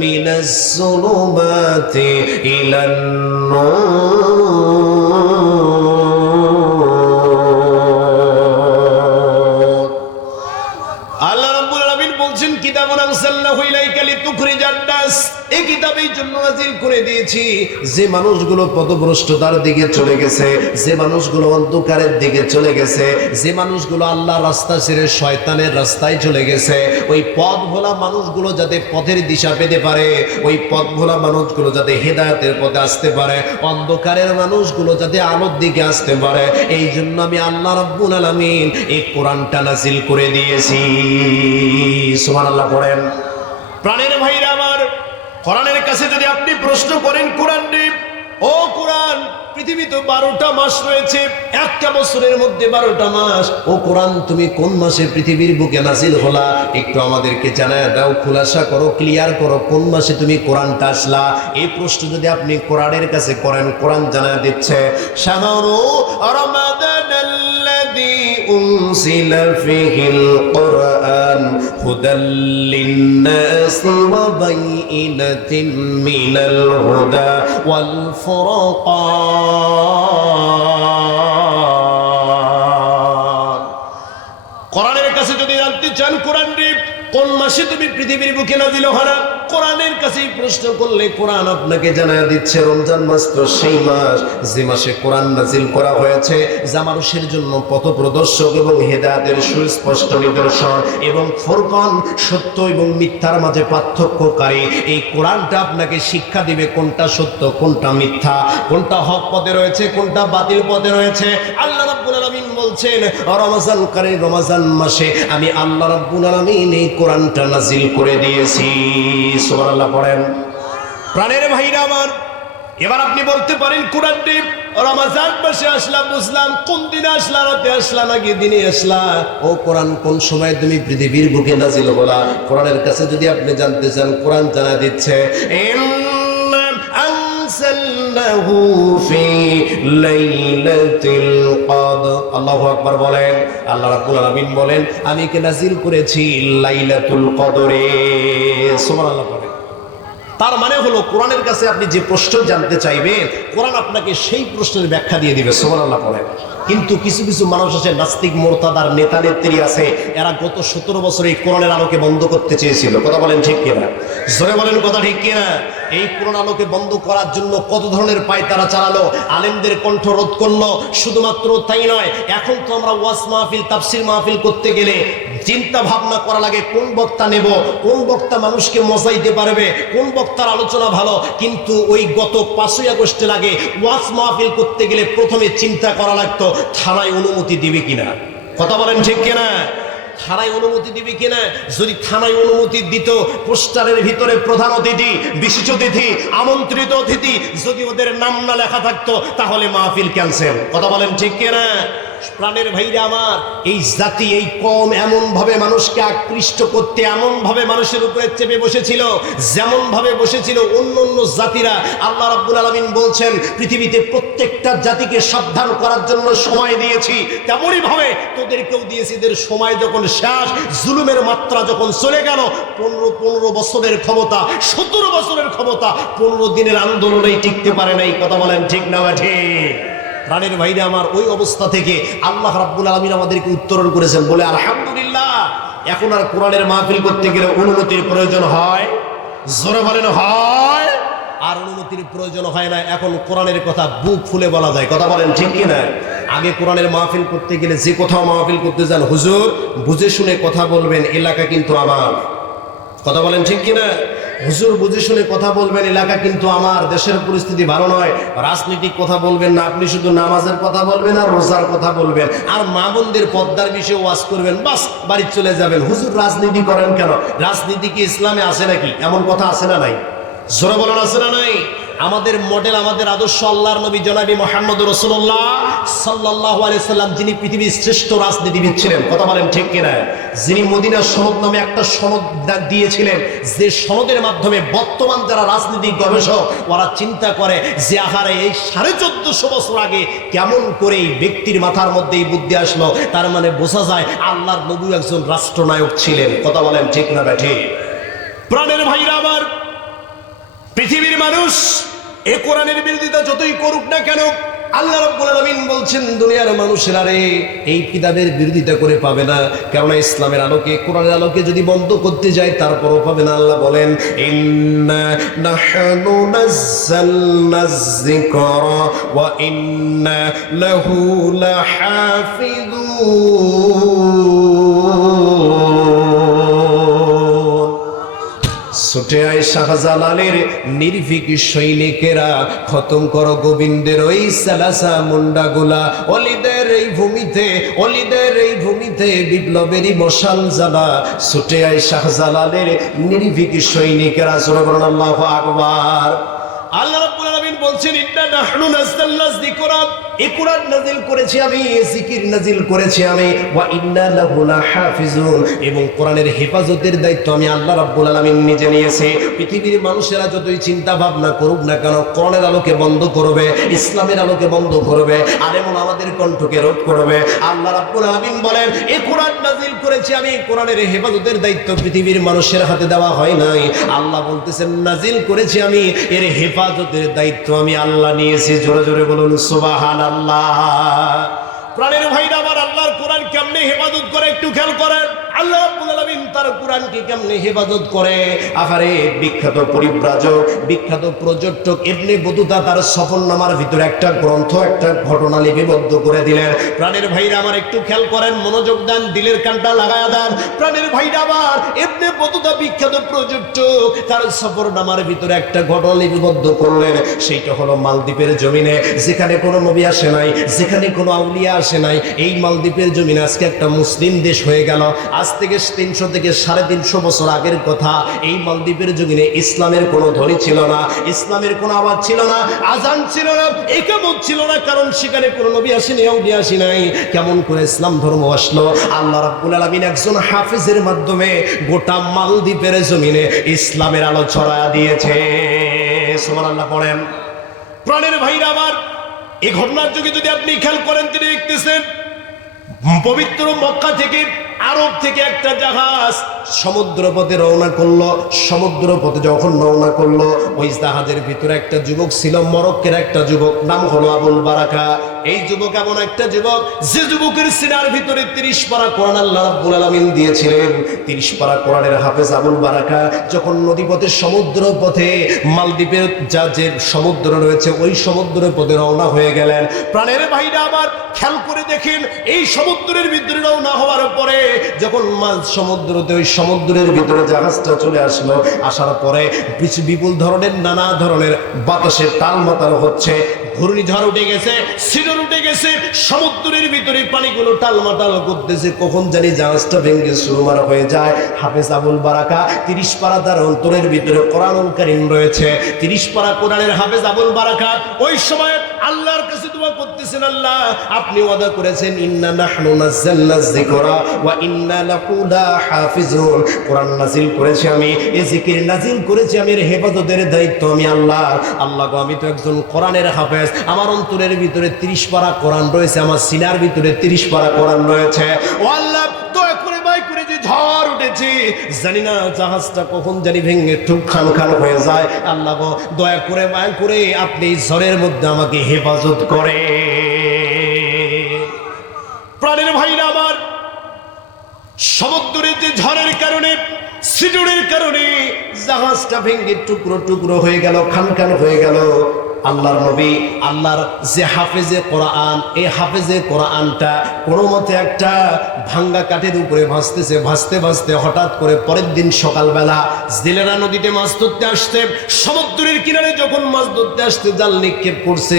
মিনাস যুলুমাতি ইলান নূর। আল্লাহ রাব্বুল আলামিন বলছেন কিতাবুন আনজালনাহু ইলাইকা লিতুখরিজান নাস, এই কিতাব এই জন্য নাযিল করে দিয়েছি যে মানুষগুলো পথভ্রষ্টতার দিকে চলে গেছে, যে মানুষগুলো অন্ধকারের দিকে চলে গেছে, যে মানুষগুলো আল্লাহর রাস্তা ছেড়ে শয়তানের রাস্তায় চলে গেছে, ওই পথ ভোলা মানুষগুলো যাতে পথের দিশা পেতে পারে, ওই পথ ভোলা মানুষগুলো যাতে হেদায়েতের পথে আসতে পারে, অন্ধকারের মানুষগুলো যাতে আলোর দিকে আসতে পারে, এই জন্য আমি আল্লাহ রাব্বুল আলামিন এই কোরআনটা নাযিল করে দিয়েছি। সুবহানাল্লাহ পড়েন। প্রাণের ভাইরা আমার, কোরআনের কাছে যদি আপনি প্রশ্ন করেন, কোরআন ও কোরআন, পৃথিবীতে 12টা মাস রয়েছে, একটা বছরের মধ্যে 12টা মাস, ও কোরআন তুমি কোন মাসে পৃথিবীর বুকে নাযিল হলা, একটু আমাদেরকে জানায় দাও, খুলাসা করো, ক্লিয়ার করো, কোন মাসে তুমি কোরআনটা আসলা। এই প্রশ্ন যদি আপনি কোরআনের কাছে করেন, কোরআন জানায় দিচ্ছে শাহরু রমাদানাল্লাযী উনজিলা ফীহিল কুরআন হুদাল লিন-নাসি ওয়া বাইয়িনাতিন মিনাল হুদা ওয়াল ফুরকান। কোরআনের কাছে যদি জানতে চান কোরআন কোন মাসে তুমি পৃথিবীর বুকে নাযিল হলা, কোরআনের কাছেই প্রশ্ন করলে কোরআন আপনাকে জানায় দিচ্ছে রমজান মাস তো সেই মাস যে মাসে কোরআন নাযিল করা হয়েছে, যা মানুষের জন্য পথপ্রদর্শক এবং হেদায়েতের সুস্পষ্ট নিদর্শন এবং ফুরকান, সত্য এবং মিথ্যার মাঝে পার্থক্যকারী। এই কোরআনটা আপনাকে শিক্ষা দিবে কোনটা সত্য, কোনটা মিথ্যা, কোনটা হক পথে রয়েছে, কোনটা বাতিল পথে রয়েছে। আল্লাহ রাব্বুল আলামিন বলছেন রমজানকারী রমজান মাসে আমি আল্লাহ রাব্বুল আলামিন এই কোরআনটা নাযিল করে দিয়েছি। সুবহানাল্লাহ পড়েন। প্রাণের ভাইরা আমার, এবার আপনি বলতে পারেন কোরআন রমজান মাসে আসলা, বুঝলাম, কোন দিনে আসলা, রাতে আসলা নাকি দিনে আসলা, ও কোরআন কোন সময় তুমি পৃথিবীর বুকে নাযিল হলা। কোরআনের কাছে যদি আপনি জানতে চান, কোরআন জানা দিচ্ছে আনজালনাহু ফি লাইলাতিল কদর। আল্লাহু আকবার বলেন। আল্লাহ রাব্বুল আলামিন বলেন আমি কে নাযিল করেছি লাইলাতুল কদরে। সুবহানাল্লাহ বলেন। তার মানে হলো কোরআনের কাছে আপনি যে প্রশ্ন জানতে চাইবেন, কোরআন আপনাকে সেই প্রশ্নের ব্যাখ্যা দিয়ে দিবে। সুবহানাল্লাহ বলেন। কিন্তু কিছু কিছু মানুষ আছে, নাস্তিক মোরতাদার নেতা নেত্রী আছে, এরা গত 17 বছর এই কোরআনের আলোকে বন্ধ করতে চেয়েছিল। কথা বলেন ঠিক কিনা? জোরে বলেন কথা ঠিক কিনা? এই কোরআন আলোকে বন্ধ করার জন্য কত ধরনের পায়তারা চালালো, আলেমদের কণ্ঠ রোধ করলো। শুধুমাত্র তাই নয়, এখন তো আমরা ওয়াজ মাহফিল, তাফসির মাহফিল করতে গেলে চিন্তা ভাবনা করা লাগে কোন বক্তা নেব, কোন বক্তা মানুষকে মজাইতে পারবে, কোন বক্তার আলোচনা ভালো। কিন্তু ওই গত 5ই আগস্টে লাগে ওয়াজ মাহফিল করতে গেলে প্রথমে চিন্তা করা লাগতো থানায় অনুমতি দিবে কিনা। কথা বলেন ঠিক কিনা? থানায় অনুমতি দিবে কিনা? যদি থানায় অনুমতি দিত, পোস্টারের ভিতরে প্রধান অতিথি, বিশেষ অতিথি, আমন্ত্রিত অতিথি যদি ওদের নাম না লেখা থাকতো, তাহলে মাহফিল ক্যান্সেল। কথা বলেন ঠিক কিনা? প্রাণের ভাইরা আমার, এই জাতি, এই কম এমন ভাবে মানুষকে আকৃষ্ট করতে, এমন ভাবে মানুষের উপরে চেপে বসেছিল, যেমন ভাবে বসেছিল অন্য অন্য জাতিরা। আল্লাহ রাব্বুল আলামিন বলছেন পৃথিবীতে প্রত্যেকটা জাতিকে সাবধান করার জন্য সময় দিয়েছি, তেমনই ভাবে তোদেরকেও দিয়েছি। এদের সময় যখন শেষ, জুলুমের মাত্রা যখন চলে গেল, 15 বছরের ক্ষমতা, 17 বছরের ক্ষমতা 15 দিনের আন্দোলনেই টিকতে পারে নাই। কথা বলেন ঠিক না ঠিক? প্রাণের ভাইরা আমার, ওই অবস্থা থেকে আল্লাহ রাব্বুল আলামিন আমাদেরকে উত্তরণ করেছেন। বলে আলহামদুলিল্লাহ, এখন আর কোরআনের মাহফিল করতে গেলে অনুমতির প্রয়োজন হয় জোরে বলেন হয়। আর অনুমতির প্রয়োজন হয় না, এখন কোরআনের কথা বুক ফুলে বলা যায়। কথা বলেন ঠিক কি না? আগে কোরআনের মাহফিল করতে গেলে যে কোথাও মাহফিল করতে যান, হুজুর বুঝে শুনে কথা বলবেন, এলাকা কিন্তু আমার। কথা বলেন ঠিক কিনা? হুজুর বুঝে শুনে কথা বলবেন, এলাকা কিন্তু আমার, দেশের পরিস্থিতি ভালো নয়, রাজনৈতিক কথা বলবেন না, আপনি শুধু নামাজের কথা বলবেন আর রোজার কথা বলবেন আর মা বোনদের পর্দার বিষয়ে ওয়াজ করবেন, বাস বাড়ি চলে যাবেন। হুজুর রাজনীতি করেন কেন? রাজনীতি কি ইসলামে আছে নাকি? এমন কথা আছে না নাই? জোরে বলেন আছে না নাই? আমাদের মডেল, আমাদের আদর্শ আল্লাহর নবী জনাবি মুহাম্মদ রাসূলুল্লাহ সাল্লাল্লাহু আলাইহি সাল্লাম, যিনি পৃথিবীর শ্রেষ্ঠ রাজনীতিবিদ ছিলেন। কথা বলেন ঠিক কিনা? যিনি মদিনা সনদ নামে একটা সনদ দিয়েছিলেন, যে সনদের মাধ্যমে বর্তমান যারা রাজনৈতিক গবেষক ওরা চিন্তা করে যে আহারে এই 1450 বছর আগে কেমন করে এই ব্যক্তির মাথার মধ্যে এই বুদ্ধি আসলো, তার মানে বোঝা যায় আল্লাহর নবী একজন রাষ্ট্রনায়ক ছিলেন। কথা বলেন ঠিক না ব্যাঠি? প্রাণের ভাইরা আমার, পৃথিবীর মানুষ এ কোরআনের বিরোধিতা যতই করুক না কেন, আল্লাহ রাব্বুল আলামিন বলছেন দুনিয়ার মানুষেরা রে এই কিতাবের বিরোধিতা করে পাবে না, কেননা ইসলামের আলোকে, কোরআনের আলোকে যদি বন্ধ করতে যায় তারপরও পাবে না। আল্লাহ বলেন ইন্না নাহনু নাযালনায যিকরা ওয়া ইন্না লাহু লাহাফিযুন। ছুটে আয় শাহজালালের নির্ভীক সৈনিকেরা, খতম করো গোবিন্দের ওই সালাসা মুন্ডাগুলা। অলিদের এই ভূমিতে, অলিদের এই ভূমিতে বিপ্লবেরই মশাল জ্বালা। ছুটে আয় শাহজালালের নির্ভীক সৈনিকেরা। জোরে বলুন আল্লাহু আকবার। আল্লাহ রাব্বুল আলামিন বলছেন ইন্না নাহনু নাযালনা যিকরা, এই কোরআন নাজিল করেছি আমি, জিকির নাজিল করেছি আমি, ওয়া ইন্না লাহু লাহাফিজুন, এবং কোরআনের হেফাজতের দায়িত্ব আমি আল্লাহ রাব্বুল আলামিন নিজে নিয়েছি। পৃথিবীর মানুষেরা যতই চিন্তা ভাবনা করুক না কেন, কোরআনের আলোকে বন্ধ করবে, ইসলামের আলোকে বন্ধ করবে, আর এমন আমাদের কণ্ঠকে রোধ করবে। আল্লাহ রাব্বুল আলামিন বলেন এই কোরআন নাজিল করেছি আমি, কোরআনের হেফাজতের দায়িত্ব পৃথিবীর মানুষের হাতে দেওয়া হয় নাই। আল্লাহ বলতেছেন নাজিল করেছি আমি, এর হেফাজতের দায়িত্ব আমি আল্লাহ নিয়েছি। জোরে জোরে বলুন সুবহানাল্লাহ। প্রাণের ভাইরা আমার, আল্লাহর কোরআন কেমনে হেফাজত করে একটু খেয়াল করেন। আল্লাহ রাব্বুল আলামিন তার কোরআনকে কেমনে হেফাজত করে। আহারে বিখ্যাত পরিব্রাজক, বিখ্যাত প্রযোজক ইবনে বতুতা তার সফরনামার ভিতরে একটা গ্রন্থ, একটা ঘটনা লিপিবদ্ধ করে দিলেন। প্রাণের ভাইরা আমার একটু খেয়াল করেন, মনোযোগ দেন, দিলের কানটা লাগায়া দেন। প্রাণের ভাইরা আমার, ইবনে বতুতা বিখ্যাত প্রযোজক তার সফরনামার ভিতরে একটা ঘটনা লিপিবদ্ধ করলেন। সেইটা হলো মালদ্বীপের জমিনে, যেখানে কোনো নবী আসে নাই, যেখানে কোনো আউলিয়া আসে নাই, এই মালদ্বীপের জমিনে আজকে একটা মুসলিম দেশ হয়ে গেল। আজ থেকে 300 থেকে 350 বছর আগের কথা, এই মালদ্বীপের জমিনে ইসলামের কোনো ধ্বনি ছিল না, ইসলামের কোনো আওয়াজ ছিল না, আজান ছিল না, ইকামত ছিল না, কারণ সেখানে কোনো নবী আসেনি, আউলিয়া আসে নাই। কেমন করে ইসলাম ধর্ম আসলো? আল্লাহ রাব্বুল আলামিন একজন হাফেজের মাধ্যমে গোটা মালদ্বীপের জমিনে ইসলামের আলো ছড়ায়া দিয়েছে। সুবহানাল্লাহ পড়েন। প্রাণের ভাইরা আমার, এই ঘটনার যুগে যদি আপনি খেয়াল করেন, তিনি দেখতেছেন পবিত্র মক্কা থেকে, আরব থেকে একটা জাহাজ সমুদ্র পথে রওনা করলো। সমুদ্র পথে যখন রওনা করলো, ওই জাহাজের ভিতরে একটা যুবক ছিল, মরক্কের একটা যুবক, নাম হলো আবুল বারাকা। এই যুবক এমন একটা যুবক, যে যুবকের সিনার ভিতরে 30 পারা কোরআন আল্লাহ রাব্বুল আলামিন দিয়েছিলেন। 30 পারা কোরআনের হাফেজ আবুল বারাকা যখন নদীপথে, সমুদ্র পথে, মালদ্বীপের যে সমুদ্র রয়েছে ওই সমুদ্র পথে রওনা হয়ে গেলেন। প্রাণের ভাইরা আমার খেয়াল করে দেখেন, এই সমুদ্রের ভিতরে রওনা হওয়ার পরে যখন সমুদ্রতে, ওই সমুদ্রের ভিতরে জাহাজটা চলে আসলো, আসার পরে বিপুল ধরনের, নানা ধরনের বাতাসের টালমাটাল হচ্ছে, ঘূর্ণিঝড় উঠে গেছে, শিডর উঠে গেছে, সমুদ্রের ভিতরে পানিগুলো টালমাটাল করতেছে। কখন জানি জাহাজটা ভেঙে চুরমার হয়ে যায়। হাফেজ আবুল বারাকা 30 পারা তার অন্তরের ভিতরে কোরআনুল কারীম রয়েছে। 30 পারা কোরআনের হাফেজ আবুল বারাকা ওই সময় আল্লাহর কাছে দোয়া করতেছেন, আল্লাহ আপনি ওয়াদা করেছেন ইন্না নাহনু নাযালনা যিকরা ওয়া ইন্না লাহু লাহাফিজুন, কোরআন নাজিল করেছি আমি, এই জিকির নাজিল করেছি আমি, এর হেফাজতের দায়িত্ব আমি আল্লাহ। আল্লাহ গো, আমি তো একজন কোরআনের হাফেজ, আমার অন্তরের ভিতরে 30 পারা কোরআন রয়েছে, আমার সিনার ভিতরে 30 পারা কোরআন রয়েছে। ও আল্লাহ, দয়া করে বাই করে যে ঝড় উঠেছে, জানি না জাহাজটা কখন জানি ভেঙে ঠুক খান খান হয়ে যায়। আল্লাহ গো, দয়া করে বাই করে আপনি এই ঝড়ের মধ্যে আমাকে হেফাজত করে। প্রাণের ভাইরা আমার, সমুদ্রের যে ঝড়ের কারণে সিডুরের কারণে জাহাজটা ভেঙে টুকরো টুকরো হয়ে গেল, খান খান হয়ে গেল। আল্লাহর নবী, আল্লাহর যে হাফেজে কোরআন, এই হাফেজে কোরআনটা কোনো মতে একটা ভাঙ্গা কাঠের উপরে ভাসতেছে, ভাসতে ভাসতে হঠাৎ করে পরের দিন সকালবেলা জেলেরা নদীতে মাছ ধরতে আসতে, সমুদ্রের কিনারে যখন মাছ ধরতে আসতে জাল নিক্ষেপ করছে,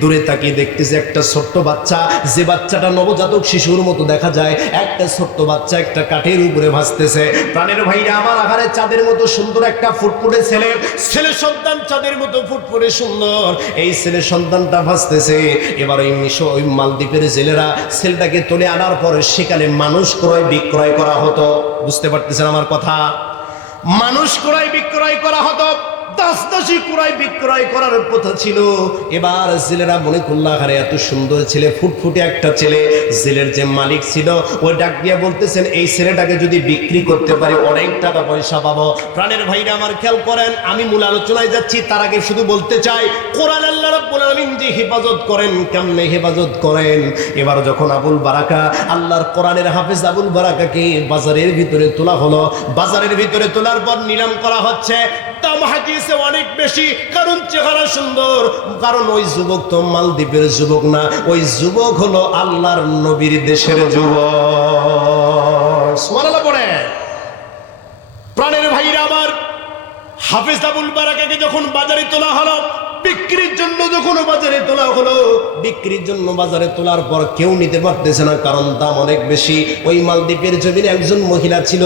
দূরে তাকিয়ে দেখতেছে একটা ছোট্ট বাচ্চা, যে বাচ্চাটা নবজাতক শিশুর মতো দেখা যায়, একটা ছোট্ট বাচ্চা একটা কাঠের উপরে ভাসতেছে। প্রাণের ভাইরা আমার, আহারে চাঁদের মতো সুন্দর একটা ফুটফুটে ছেলে, ছেলে সন্তান চাঁদের মতো ফুটফুটে সুন্দর, এই ছেলে সন্তানটা ভাসতেছে। এবার ওই মালদ্বীপের জেলেরা ছেলেটাকে তুলে আনার পরে সেখানে মানুষ ক্রয় বিক্রয় করা হতো। বুঝতে পারতেছেন আমার কথা? মানুষ ক্রয় বিক্রয় করা হতো, দাসদাসী ক্রয় বিক্রয় করার কথা ছিল। এবার জেলেরা মনে করল, আরে এত সুন্দর ছেলে, ফুটফুটে একটা ছেলে। জেলের যে মালিক ছিল ওই ডাক দিয়ে বলতেছেন, এই ছেলেটাকে যদি বিক্রি করতে পারি অনেক টাকা পয়সা পাবো। প্রাণের ভাইরা আমার, খেয়াল করেন, আমি মূল আলোচনায় যাচ্ছি তার আগে শুধু বলতে চাই, কোরআন আল্লাহ রাব্বুল আলামিন যে হেফাজত করেন, কেমনে হেফাজত করেন। এবার যখন আবুল বারাকা, আল্লাহর কোরআনের হাফেজ আবুল বারাকাকে বাজারের ভিতরে তোলা হলো, বাজারের ভিতরে তোলার পর নিলাম করা হচ্ছে। দাম হাতিয়েছে অনেক বেশি, কারণ চেহারা সুন্দর, কারণ ওই যুবক তো মালদ্বীপের যুবক না, ওই যুবক হলো আল্লাহর নবীর দেশের যুবক। সুবহানাল্লাহ পড়ে। প্রাণের ভাইরা আমার, হাফেজ আবুল বারাকাকে যখন বাজারে তোলা হলো, বিক্রির জন্য যখন বাজারে তোলা হলো, বিক্রির জন্য বাজারে তোলার পর কেউ নিতে পারতেছে না, কারণ দাম অনেক বেশি। ওই মালদ্বীপের জমিনে একজন মহিলা ছিল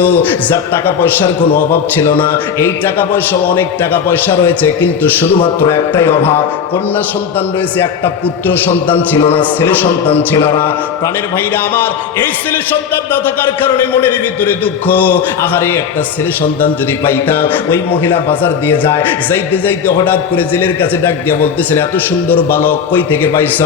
যার টাকা পয়সার কোনো অভাব ছিল না। এই টাকা পয়সা, অনেক টাকা পয়সা রয়েছে, কিন্তু শুধুমাত্র একটাই অভাব, কন্যা সন্তান রয়েছে, একটা পুত্র সন্তান ছিল না, ছেলে সন্তান ছিল না। প্রাণের ভাইরা আমার, এই ছেলে সন্তান না থাকার কারণে মনের ভিতরে দুঃখ, আহারে একটা ছেলে সন্তান যদি পাইতাম। ওই মহিলা বাজার দিয়ে যায়, যাইতে যাইতে হঠাৎ করে জেলের কাছে ডাক দিয়ে বলতেছেন, এত সুন্দর বালক কই থেকে পাইছ?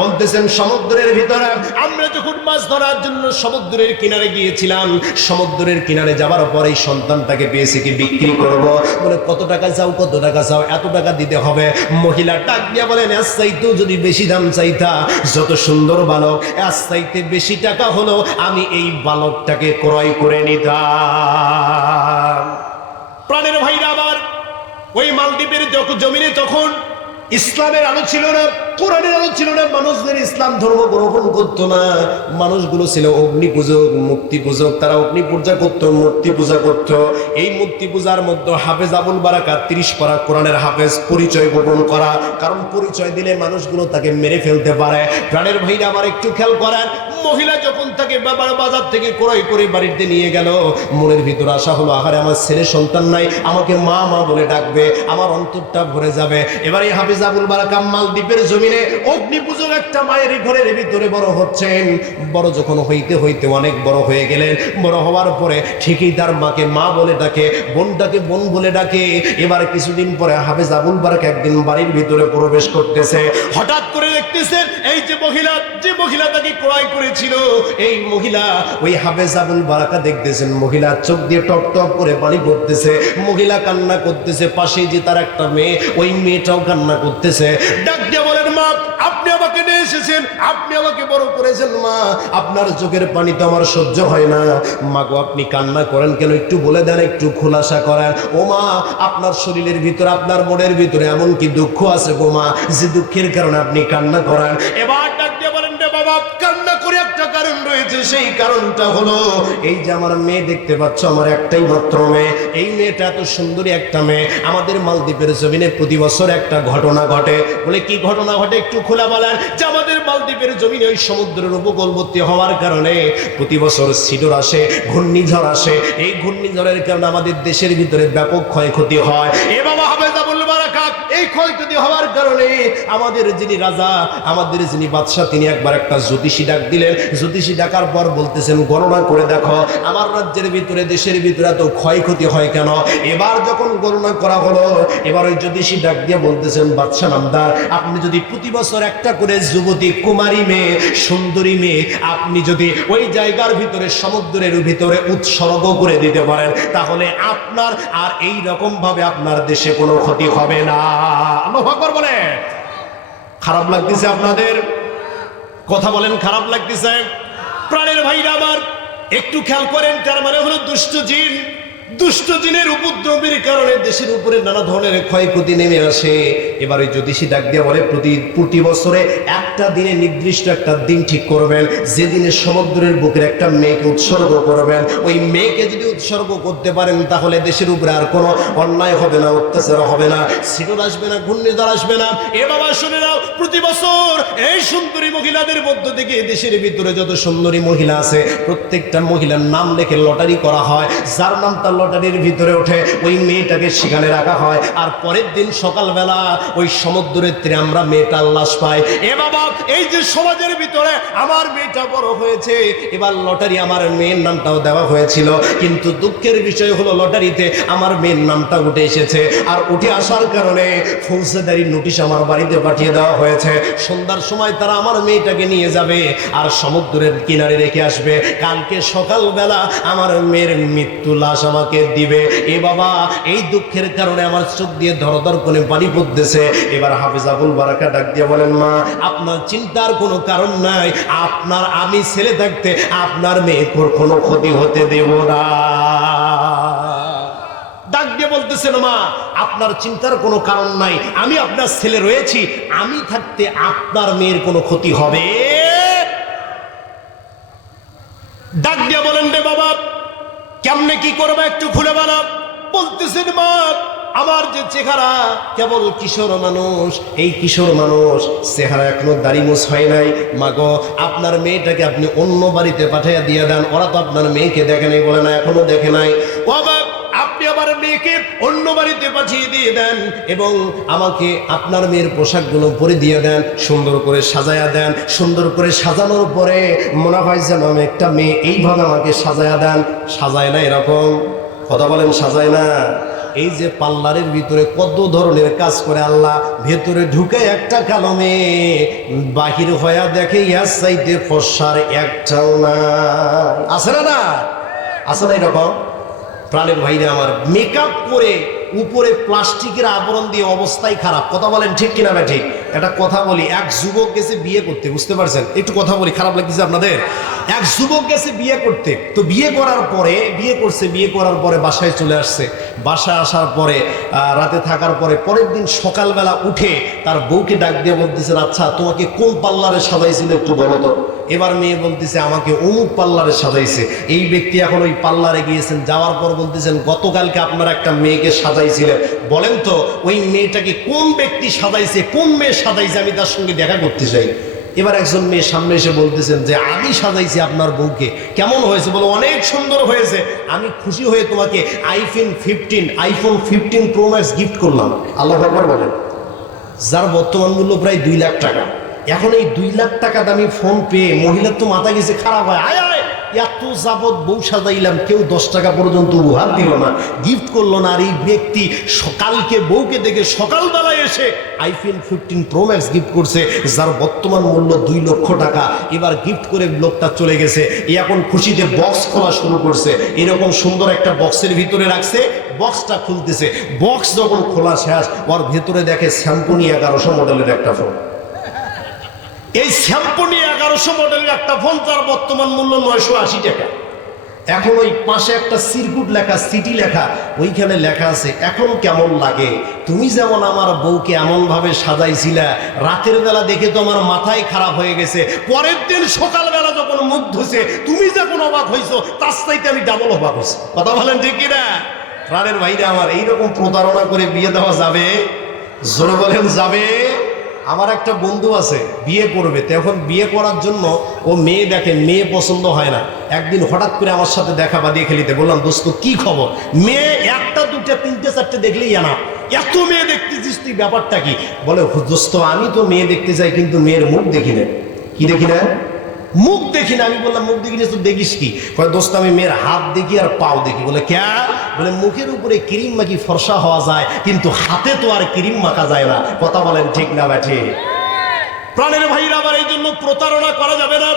বলতেছেন, সমুদ্রের ভিতরে আমরা যখন মাছ ধরার জন্য সমুদ্রের কিনারে গিয়েছিলাম, সমুদ্রের কিনারে যাবার পরে এই সন্তানটাকে পেয়েছি, কি বিক্রি করব? বলে, কত টাকা চাও? কত টাকা চাও? এত টাকা দিতে হবে। মহিলা ডাক দিয়ে বলেন, এর চাইতেও যদি বেশি দাম চাইতা, যত সুন্দর বালক, এর চাইতে বেশি টাকা হলো আমি এই বালকটাকে ক্রয় করে নিতাম। প্রাণের ভাইরা আমার, ওই মালদ্বীপের জমিনে তখন ইসলামের আলো ছিল না, কোরআনের আলো ছিল না, মানুষদের ইসলাম ধর্ম গ্রহণ করতো না। মানুষগুলো ছিল অগ্নি পূজক, মূর্তি পূজক, তারা অগ্নি পূজা করত, মূর্তি পূজা করত। এই মূর্তি পূজার মধ্যে হাফেজ আবুল বারাকা 30 পারা কোরআনের হাফেজ পরিচয় গোপন করা, কারণ পরিচয় দিলে মানুষগুলো তাকে মেরে ফেলতে পারে। প্রাণের ভাইরা আমার, একটু খেয়াল করেন, মহিলা যখন তাকে বাজার থেকে ক্রয় করে বাড়িতে নিয়ে গেল, মনের ভিতরে আশা হলো, আহারে আমার ছেলে সন্তান নাই, আমাকে মা মা বলে ডাকবে, আমার অন্তরটা ভরে যাবে। এবার এই হাফেজ আবুল বারাকা মালদ্বীপের জমিনে অগ্নি পূজক একটা মায়ের ঘরের ভিতরে বড় হচ্ছেন। বড় যখন হইতে হইতে অনেক বড় হয়ে গেলেন, বড় হওয়ার পরে ঠিকই তার মাকে মা বলে ডাকে, বোনটাকে বোন বলে ডাকে। এবার কিছুদিন পরে হাফেজ আবুল বারাকা একদিন বাড়ির ভিতরে প্রবেশ করতেছে, হঠাৎ করে দেখতেছেন এই যে মহিলা তাকে ক্রয় করেছিল, এই মহিলা, ওই হাফেজ আবুল বারাকা দেখতেছেন মহিলা চোখ দিয়ে টপ টপ করে পানি পড়তেছে, মহিলা কান্না করতেছে, পাশে যে তার একটা মেয়ে, ওই মেয়েটাও কান্না করতেছে। ডাক দিয়ে বলেন, মা, আপনি আমাকে নিয়ে এসেছেন, আপনি আমাকে বড় করেছেন, মা, আপনার চোখের পানি তো আমার সহ্য হয় না। মা গো, আপনি কান্না করেন কেন? একটু বলে দেন, একটু খোলাসা করেন। ও মা, আপনার শরীরের ভিতরে, আপনার মনের ভিতরে এমন কি দুঃখ আছে গো মা, যে দুঃখের কারণে আপনি কান্না করেন? এবার ডাক দিয়ে বলেন, রে বাবা, কান্না করে একটা কারণ রয়েছে, সেই কারণটা হলো এই যে আমার মেয়ে দেখতে পাচ্ছ, আমার একটাই মাত্র মেয়ে, এই মেয়েটা এত সুন্দরী একটা মেয়ে। আমাদের মালদ্বীপের জমিনে প্রতি বছর একটা ঘটনা ঘটে। বলে, কি ঘটনা ঘটে? একটু খোলা বলেন। যে আমাদের মালদ্বীপের জমিনে ওই সমুদ্রের উপকূলবর্তী হওয়ার কারণে প্রতি বছর সিডর আসে, ঘূর্ণিঝড় আসে। এই ঘূর্ণিঝড়ের কারণে আমাদের দেশের ভিতরে ব্যাপক ক্ষয়ক্ষতি হয়। এ বাবা হাফেজ আবুল বারাকা, এই ক্ষয়ক্ষতি হওয়ার কারণে আমাদের যিনি রাজা, আমাদের যিনি বাদশাহ, তিনি একবার একটা জ্যোতিষী ডাক দিলেন। জ্যোতিষী ডাকার পর বলতেছেন, গণনা করে দেখো আমার রাজ্যের ভিতরে, দেশের ভিতরে এত ক্ষয়ক্ষতি হয় কেন? এবার যখন গণনা করা হলো, এবার ওই জ্যোতিষী ডাক দিয়ে বলতেছেন, বাদশাহ নামদার, আপনি যদি প্রতি বছর একটা করে যুবতী, কুমারী মেয়ে, সুন্দরী মেয়ে আপনি যদি ওই জায়গার ভিতরে, সমুদ্রের ভিতরে উৎসর্গ করে দিতে পারেন, তাহলে আপনার আর এই রকম ভাবে আপনার দেশে কোনো ক্ষতি হবে না। আল্লাহু আকবার বলে। খারাপ লাগতেছে আপনাদের? কথা বলেন, খারাপ লাগতেছে? প্রাণের ভাইরা আমার, একটু খেয়াল করেন, তার মানে হলো দুষ্ট জিন, দুষ্ট জিনের উপদ্রবের কারণে দেশের উপরে নানা ধরনের ক্ষয়ক্ষতি নেমে আসে। এবারে জ্যোতিষী ডাক দিয়ে বলে প্রতি বছরে একটা দিনে নির্দিষ্ট একটা দিন ঠিক করবেন, যেদিনে সমুদ্রের বুকের একটা মেয়েকে উৎসর্গ করবেন। ওই মেয়েকে যদি উৎসর্গ করতে পারেন তাহলে দেশের উপরে আর কোনো অন্যায় হবে না, অত্যাচার হবে না, সিডর আসবে না, ঘূর্ণিঝড় আসবে না। এ বাবা শুনে নাও, প্রতি বছর এই সুন্দরী মহিলাদের মধ্য থেকে দেশের ভিতরে যত সুন্দরী মহিলা আছে প্রত্যেকটা মহিলার নাম লিখে লটারি করা হয়। যার নাম তার লটারির ভিতরে ওঠে ওই মেয়েটাকে সেখানে রাখা হয়। আর পরের দিন সকালবেলা ওই সমুদ্রের তীরে আমরা মেয়েটার লাশ পাই। এ বাবা, এই যে সমাজের ভিতরে আমার মেয়েটা বড় হয়েছে, এবার লটারি আমার মেয়ের নামটাও দেওয়া হয়েছিল, কিন্তু দুঃখের বিষয় হলো লটারিতে আমার মেয়ের নামটা উঠে এসেছে। আর উঠে আসার কারণে ফৌজদারি নোটিশ আমার বাড়িতে পাঠিয়ে দেওয়া হয়েছে। সন্ধ্যার সময় তারা আমার মেয়েটাকে নিয়ে যাবে আর সমুদ্রের কিনারে রেখে আসবে। কালকে সকালবেলা আমার মেয়ের মৃত্যু লাশ আমাকে দিবে। এ বাবা, এই দুঃখের কারণে আমার চোখ দিয়ে ধরধর করে পানি পড়তেছে। এবার হাফেজ আবুল বারাকা ডাক দিয়ে বলেন, মা আপনার চিন্তার কোনো কারণ নাই, আমি ছেলে থাকতে আপনার মেয়ের কোনো ক্ষতি হতে দেব না। ডাক দিয়ে বলতেছেন, মা আপনার চিন্তার কোনো কারণ নাই, আমি আপনার ছেলে রয়েছি, আমি থাকতে আপনার মেয়ের কোনো ক্ষতি হবে। ডাক দিয়ে বলেন, রে বাবা কেমনে কি করবে একটু খুলে বলো। বলতেছেন, মা আমার যে চেহারা কেবল কিশোর মানুষ, এই কিশোর মানুষ চেহারা এখনো দাড়ি মুছ হয় নাই। মাগো আপনার মেয়েটাকে আপনি অন্য বাড়িতে পাঠিয়ে দিয়ে দেন, ওরা তো আপনার মেয়েকে দেখে নাই। বলে না, এখনো দেখে নাই। ও বাবা, আপনি আমার মেয়েকে অন্য বাড়িতে পাঠিয়ে দিয়ে দেন এবং আমাকে আপনার মেয়ের পোশাকগুলো পরে দিয়ে দেন, সুন্দর করে সাজায়া দেন। সুন্দর করে সাজানোর পরে মনে হয় যেন আমি একটা মেয়ে, এইভাবে আমাকে সাজায়া দেন। সাজায় না, এরকম কথা বলেন, সাজায় না। এই যে পার্লারের ভিতরে কত ধরনের কাজ করে আল্লাহ, ভেতরে ঢুকে একটা কালো মেয়ে, বাহির হইয়া দেখে ইয়ার চাইতে ফর্সার একটাও না। আছে না? না আছে না? এরকম প্রাণের ভাইরা আমার, মেকআপ করে উপরে প্লাস্টিকের আবরণ দিয়ে অবস্থাই খারাপ। কথা বলেন ঠিক কিনা? না ঠিক? একটা কথা বলি, এক যুবক গেছে বিয়ে করতে, বুঝতে পারছেন? একটু কথা বলি, খারাপ লাগতেছে আপনাদের? এক যুবক গেছে বিয়ে করতে, তো বিয়ে করার পরে বিয়ে করার পরে বাসায় চলে আসছে। বাসায় আসার পরে রাতে থাকার পরে পরের দিন সকালবেলা উঠে তার বউকে ডাক দিয়ে বলতেছেন, আচ্ছা তোমাকে কোন পার্লারে সাজাইছিল একটু বলো তো। এবার মেয়ে বলতেছে, আমাকে অমুক পার্লারে সাজাইছে। এই ব্যক্তি এখন ওই পার্লারে গিয়েছেন, যাওয়ার পর বলতেছেন, গতকালকে আপনার একটা মেয়েকে সাজাইছিলেন, বলেন তো ওই মেয়েটাকে কোন ব্যক্তি সাজাইছে, কোন মেয়ে সাজাইছে, আমি তার সঙ্গে দেখা করতে চাই। এবার একজন মেয়ে সামনে এসে বলতেছেন যে আমি সাজাইছি আপনার বউকে, কেমন হয়েছে? বলো, অনেক সুন্দর হয়েছে, আমি খুশি হয়ে তোমাকে আইফোন 15 প্রো ম্যাক্স গিফট করলাম। আল্লাহু আকবার বলেন। যার বর্তমান মূল্য প্রায় 2 লাখ টাকা। এখন এই 2 লাখ টাকা দামি ফোন পেয়ে মহিলার তো মাথা গেছে খারাপ হয়। আয় আয়, এত যাবৎ বউ সাজাইলাম, কেউ 10 টাকা পর্যন্ত উপহার দিল না, গিফট করলো না। আর এই ব্যক্তি সকালকে বউকে দেখে সকালবেলায় এসে আইফোন 15 প্রো ম্যাক্স গিফট করছে, যার বর্তমান মূল্য 2 লক্ষ টাকা। এবার গিফট করে লোকটা চলে গেছে। এখন খুশিতে বক্স খোলা শুরু করছে। এরকম সুন্দর একটা বক্সের ভিতরে রাখছে, বক্সটা খুলতেছে। বক্স যখন খোলা শেষ, ওর ভেতরে দেখে স্যামসং 1100 মডেলের একটা ফোন। এই স্যামসং 1100 মডেলের একটা ফোন, তার বর্তমান মূল্য 980 টাকা। এখন ওই পাশে একটা সিরকুট লেখা, সিটি লেখা, ওইখানে লেখা আছে, এখন কেমন লাগে? তুমি যেমন আমার বউকে এমন ভাবে সাজাইছিলা, রাতের বেলা দেখে তো আমার মাথায় খারাপ হয়ে গেছে, পরের দিন সকালবেলা যখন মুখ ধুছে তুমি যখন অবাক হয়েছো, তার চাইতে আমি ডাবল অবাক হয়েছি। কথা বলেন ঠিক কিনা? প্রাণের ভাইরা আমার, এইরকম প্রতারণা করে বিয়ে দেওয়া যাবে? জোরে বলেন, যাবে? আমার একটা বন্ধু আছে, বিয়ে করবে, তো এখন বিয়ে করার জন্য ও মেয়ে দেখে, মেয়ে পছন্দ হয় না। একদিন হঠাৎ করে আমার সাথে দেখা বাদিয়ে খেলিতে, বললাম, দোস্ত কি খবর? মেয়ে একটা দুটা তিনটে চারটে দেখলেই জানা, এত মেয়ে দেখতেছিস তুই, ব্যাপারটা কি? বলে, দোস্ত আমি তো মেয়ে দেখতে চাই, কিন্তু মেয়ের মুখ দেখি না। কি দেখি না? মুখ দেখি না। আমি বললাম, মুখ দেখি না তো দেখিস কি? দোস্ত আমি মেয়ের হাত দেখি আর পাও দেখি। বলে, ক্যা? বলে, মুখের উপরে ক্রিম মাখি ফর্সা হওয়া যায়, কিন্তু হাতে তো আর ক্রিম মাখা যায় না। কথা বলেন ঠিক না ব্যাঠে? প্রাণের ভাইরা আমার, এই জন্য প্রতারণা করা যাবে না।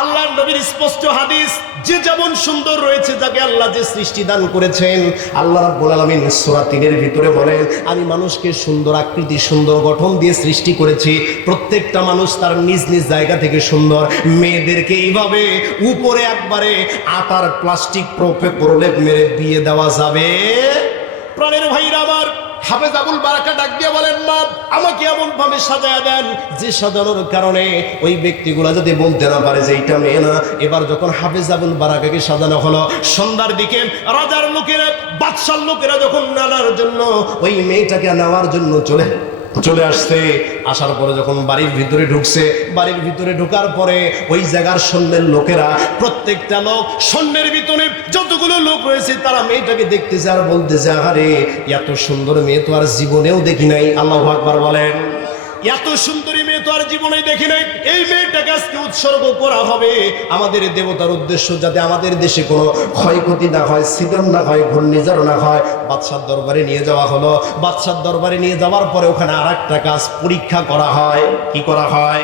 আল্লাহর নবীর স্পষ্ট হাদিস, যে যেমন সুন্দর রয়েছে, যাকে আল্লাহ যে সৃষ্টি দান করেছেন, আল্লাহ রাব্বুল আলামিন সূরা ৩-এর ভিতরে বলেন, আমি মানুষকে সুন্দর আকৃতি, সুন্দর গঠন দিয়ে সৃষ্টি করেছি। প্রত্যেকটা মানুষ তার নিজ নিজ জায়গা থেকে সুন্দর। মেয়েদেরকে এইভাবে উপরে একবারে আটার প্লাস্টিক প্রলেপ মেরে বিয়ে দেওয়া যাবে? প্রাণের ভাইরা আমার, হাফেজ আবুল বারাকা ডাক দিয়ে বলেন, মা আমাকে এমন ভাবে সাজায়া দেন যে সাজানোর কারণে ওই ব্যক্তিগুলা যদি বলতে না পারে যে এইটা মেয়ে না। এবার যখন হাফেজ আবুল বারাকাকে সাজানো হলো, সন্ধ্যার দিকে রাজার লোকেরা, বাদশার লোকেরা যখন নানার জন্য ওই মেয়েটাকে নেওয়ার জন্য চলে আসছে, আসার পরে যখন বাড়ির ভিতরে ঢুকছে, বাড়ির ভিতরে ঢোকার পরে ওই জায়গার সৈন্যের লোকেরা, প্রত্যেকটা লোক সৈন্যের ভিতরে যতগুলো লোক রয়েছে, তারা মেয়েটাকে দেখতেছে আর বলতেছে, আরে এত সুন্দর মেয়ে তো আর জীবনেও দেখি নাই। আল্লাহু আকবার বলেন। এত সুন্দরী মেয়ে তো আর জীবনে দেখি নাই। এই মেয়েটাকে আজকে উৎসর্গ করা হবে আমাদের দেবতার উদ্দেশ্য, যাতে আমাদের দেশে কোনো ক্ষয়ক্ষতি না হয়, ছিদন না হয়, ঘূর্ণিঝড় না হয়। বাদশার দরবারে নিয়ে যাওয়া হলো। বাদশার দরবারে নিয়ে যাওয়ার পরে ওখানে আর একটা কাজ, পরীক্ষা করা হয়। কি করা হয়?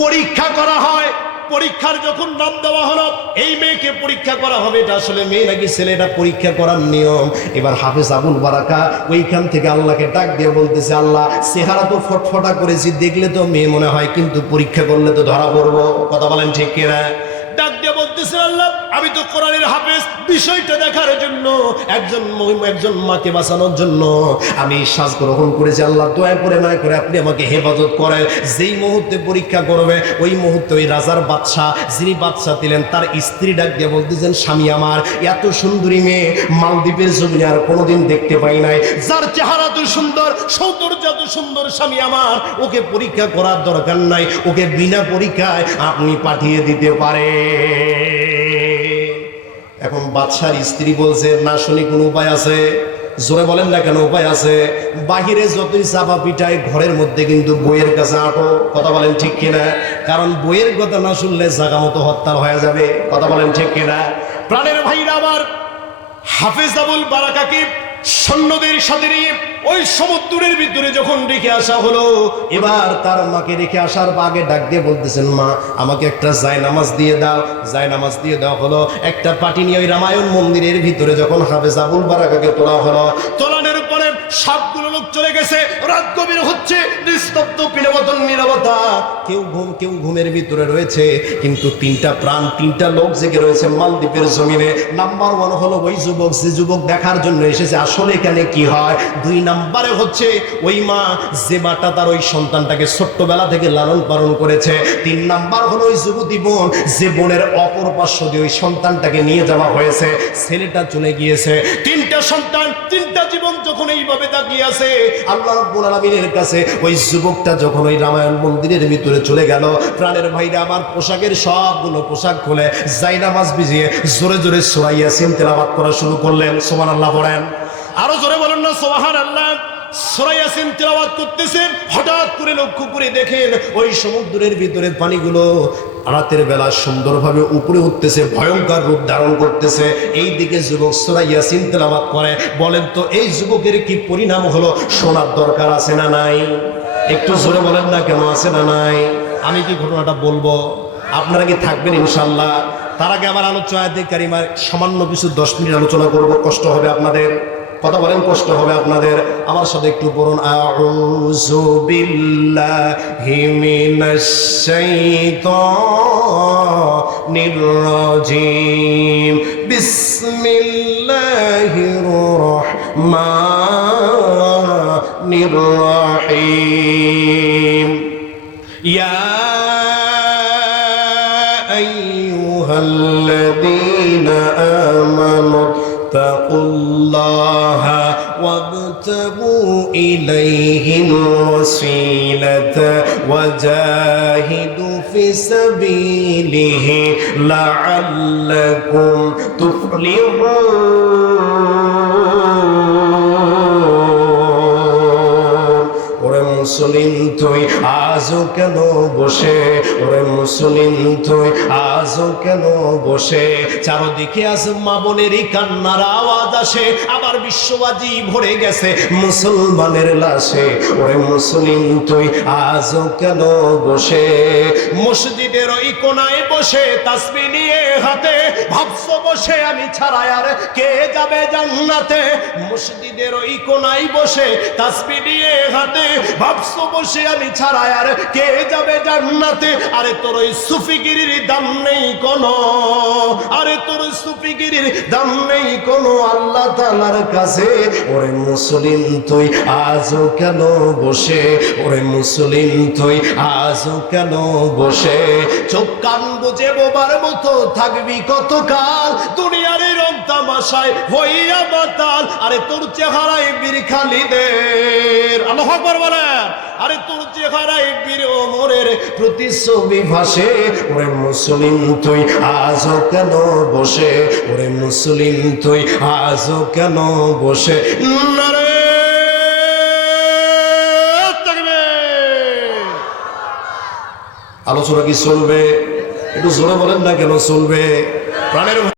পরীক্ষা করা হয়। পরীক্ষার যখন নাম দেওয়া হলো, এই মেয়েকে পরীক্ষা করা হবে, এটা আসলে মেয়ে নাকি ছেলে, এটা পরীক্ষা করার নিয়ম। এবার হাফেজ আবুল বারাকা ওইখান থেকে আল্লাহকে ডাক দিয়ে বলতেছে, আল্লাহ চেহারা তো ফটফটা করেছি, দেখলে তো মেয়ে মনে হয়, কিন্তু পরীক্ষা করলে তো ধরা পড়বো। কথা বলেন ঠিক কিনা? ডাক দিয়ে বলতেছে, আল্লাহ আমি তো কোরআনের হাফেজ, বিষয়টা দেখার জন্য, একজন মাকে বাঁচানোর জন্য আমি শ্বাস গ্রহণ করেছি। আল্লাহ দয়া করে না করে আপনি আমাকে হেফাজত করেন। যেই মুহূর্তে পরীক্ষা করবে, ওই মুহূর্তে ওই রাজার বাদশা, যিনি বাদশা দিলেন, তার স্ত্রী ডাক দিয়ে বলতেছেন, স্বামী আমার, এত সুন্দরী মেয়ে মালদ্বীপের জমিনে আর কোনোদিন দেখতে পাই নাই। যার চেহারা তো সুন্দর, সৌন্দর্য এত সুন্দর, স্বামী আমার, ওকে পরীক্ষা করার দরকার নাই, ওকে বিনা পরীক্ষায় আপনি পাঠিয়ে দিতে পারে। এখন বাদশার স্ত্রী বলছে, না শুনি কোন উপায় আছে? জোরে বলেন না কেন উপায় আছে? বাহিরে যতই চাপা পিটায়, ঘরের মধ্যে কিন্তু বইয়ের কাছে আঁটো। কথা বলেন ঠিক কিনা? কারণ বইয়ের কথা না শুনলে জাগা মতো হত্যা হয়ে যাবে। কথা বলেন ঠিক কিনা? প্রাণের ভাইরা আমার, হাফেজ আবুল বারাকাকে সৈন্যদের সাথে নিয়ে ওই সমুদ্রের ভিতরে যখন রেখে আসা হলো, এবার তার মাকে রেখে আসার আগে ডাক দিয়ে বলতেছেন, মা আমাকে একটা জায়নামাজ দিয়ে দাও। জায়নামাজ দিয়ে দেওয়া হলো। একটা পাটি নিয়ে ওই রামায়ণ মন্দিরের ভিতরে যখন হাফেজ আবুল বারাকাকে তোলা হলো, তোলানোর পরে সবগুলো লোক চলে গেছে, রাত গভীর হচ্ছে, নিস্তব্ধ পিনবতন নীরবতা, কেউ ঘুমের ভিতরে রয়েছে, কিন্তু তিনটা প্রাণ, তিনটা লোক জেগে রয়েছে মালদ্বীপের জমিনে। নাম্বার 1 হলো ওই যুবক, যে যুবক দেখার জন্য এসেছে আসলে এখানে কি হয়। 2 নম্বরে হচ্ছে ওই মা, যে মাটা তার ওই সন্তানটাকে ছোট্টবেলা থেকে লালন পালন করেছে। 3 নাম্বার হলো ওই যুবতী বোন, যে বোনের অপর পার্শ্ব দিয়ে ওই সন্তানটাকে নিয়ে যাওয়া হয়েছে, ছেলেটা চলে গিয়েছে। 3টা সন্তান, 3টা জীবন যখন এইভাবে তাকিয়ে আছে আল্লাহ রাব্বুল আলামিনের কাছে, ওই যুবকটা যখন ওই রামায়ণ মন্দিরের ভিতরে চলে গেল, প্রাণের ভাইরা আমার, পোশাকের সবগুলো পোশাক খুলে জায়নামাজ ভিজিয়ে জোরে জোরে সূরা ইয়াসিন তেলাওয়াত করা শুরু করলেন। সুবহানাল্লাহ বলেন। আরো জোরে বলেন না সুবহানাল্লাহ। সূরা ইয়াসিন তেলাওয়াত করতেছেন, হঠাৎ করে লক্ষ্য করে দেখেন ওই সমুদ্রের ভিতরে পানিগুলো রাতের বেলা সুন্দরভাবে উপরে উঠতেছে, ভয়ঙ্কর রূপ ধারণ করতেছে। এই দিকে যুবক সূরা ইয়াসিন তেলাওয়াত করে। বলেন তো এই যুবকের কি পরিণাম হলো? শোনার দরকার আছে না নাই? একটু জোরে বলেন না কেন, আছে না নাই? আমি কি ঘটনাটা বলবো, আপনারা কি থাকবেন ইনশাআল্লাহ? তার আগে আমার আলোচনাতে কারিমার সামান্য কিছু 10 মিনিট আলোচনা করব। কষ্ট হবে আপনাদের? কথা বলেন, কষ্ট হবে আপনাদের? আমার সাথে একটু পড়ুন, আউযু বিল্লাহি মিনাশ শাইতানির রাজিম, বিসমিল্লাহির রহমানির রহিম। ইয়া আইয়ুহাল্লাযীনা আমানু তাকুল্লাহা ওয়াবতাগু ইলাইহিল ওয়াসিলাতা ওয়াজাহিদু ফি সাবিলিহি লাআল্লাকুম তুফলিহুন। ওরে মুসলিম তুই আজও কেন বসে, ওরে মুসলিম তুই আজও কেন বসে? চারদিকে আজ মা বোনেরই কান্নার আওয়াজ আসে, আবার আমার বিশ্ববাজি ভরে গেছে মুসলমানের লাশে। ওরে মুসলিম তুই আজও কেন বসে মসজিদের ওই কোনায় বসে তাসবিহ নিয়ে হাতে ভাবছো বসে আমি ছাড়া আর কে যাবে জান্নাতে? মসজিদের ওই কোনায় বসে তাসবিহ নিয়ে হাতে ভাবছো বসে আমি ছাড়া আর কে যাবে জান্নাতে? আরে তোর ওই সুফিগিরির দাম নেই কোনো, আরে তোর সুফিগিরির দাম নেই কোনো আল্লাহ তাআলার কাছে। ওরে মুসলিম তুই আজও কেন বসে, ওরে মুসলিম তুই আজও কেন বসে? চোখ কান বুঝে বোবার মতো থাকবি কতকাল দুনিয়ার রং তামাশায় হইয়া মাতাল। আরে তোর চেহারায় বীর খালিদের, আল্লাহু আকবার বলেন, আরে তোর চেহারায় বীর ওমরের প্রতিচ্ছবি ভাসে। ওরে মুসলিম তুই আজও কেন বসে, ওরে মুসলিম তুই আজও কেন বসে? নারে তাকবীর। আলোচনা কি চলবে? একটু জোরে বলেন না কেন চলবে? প্রাণের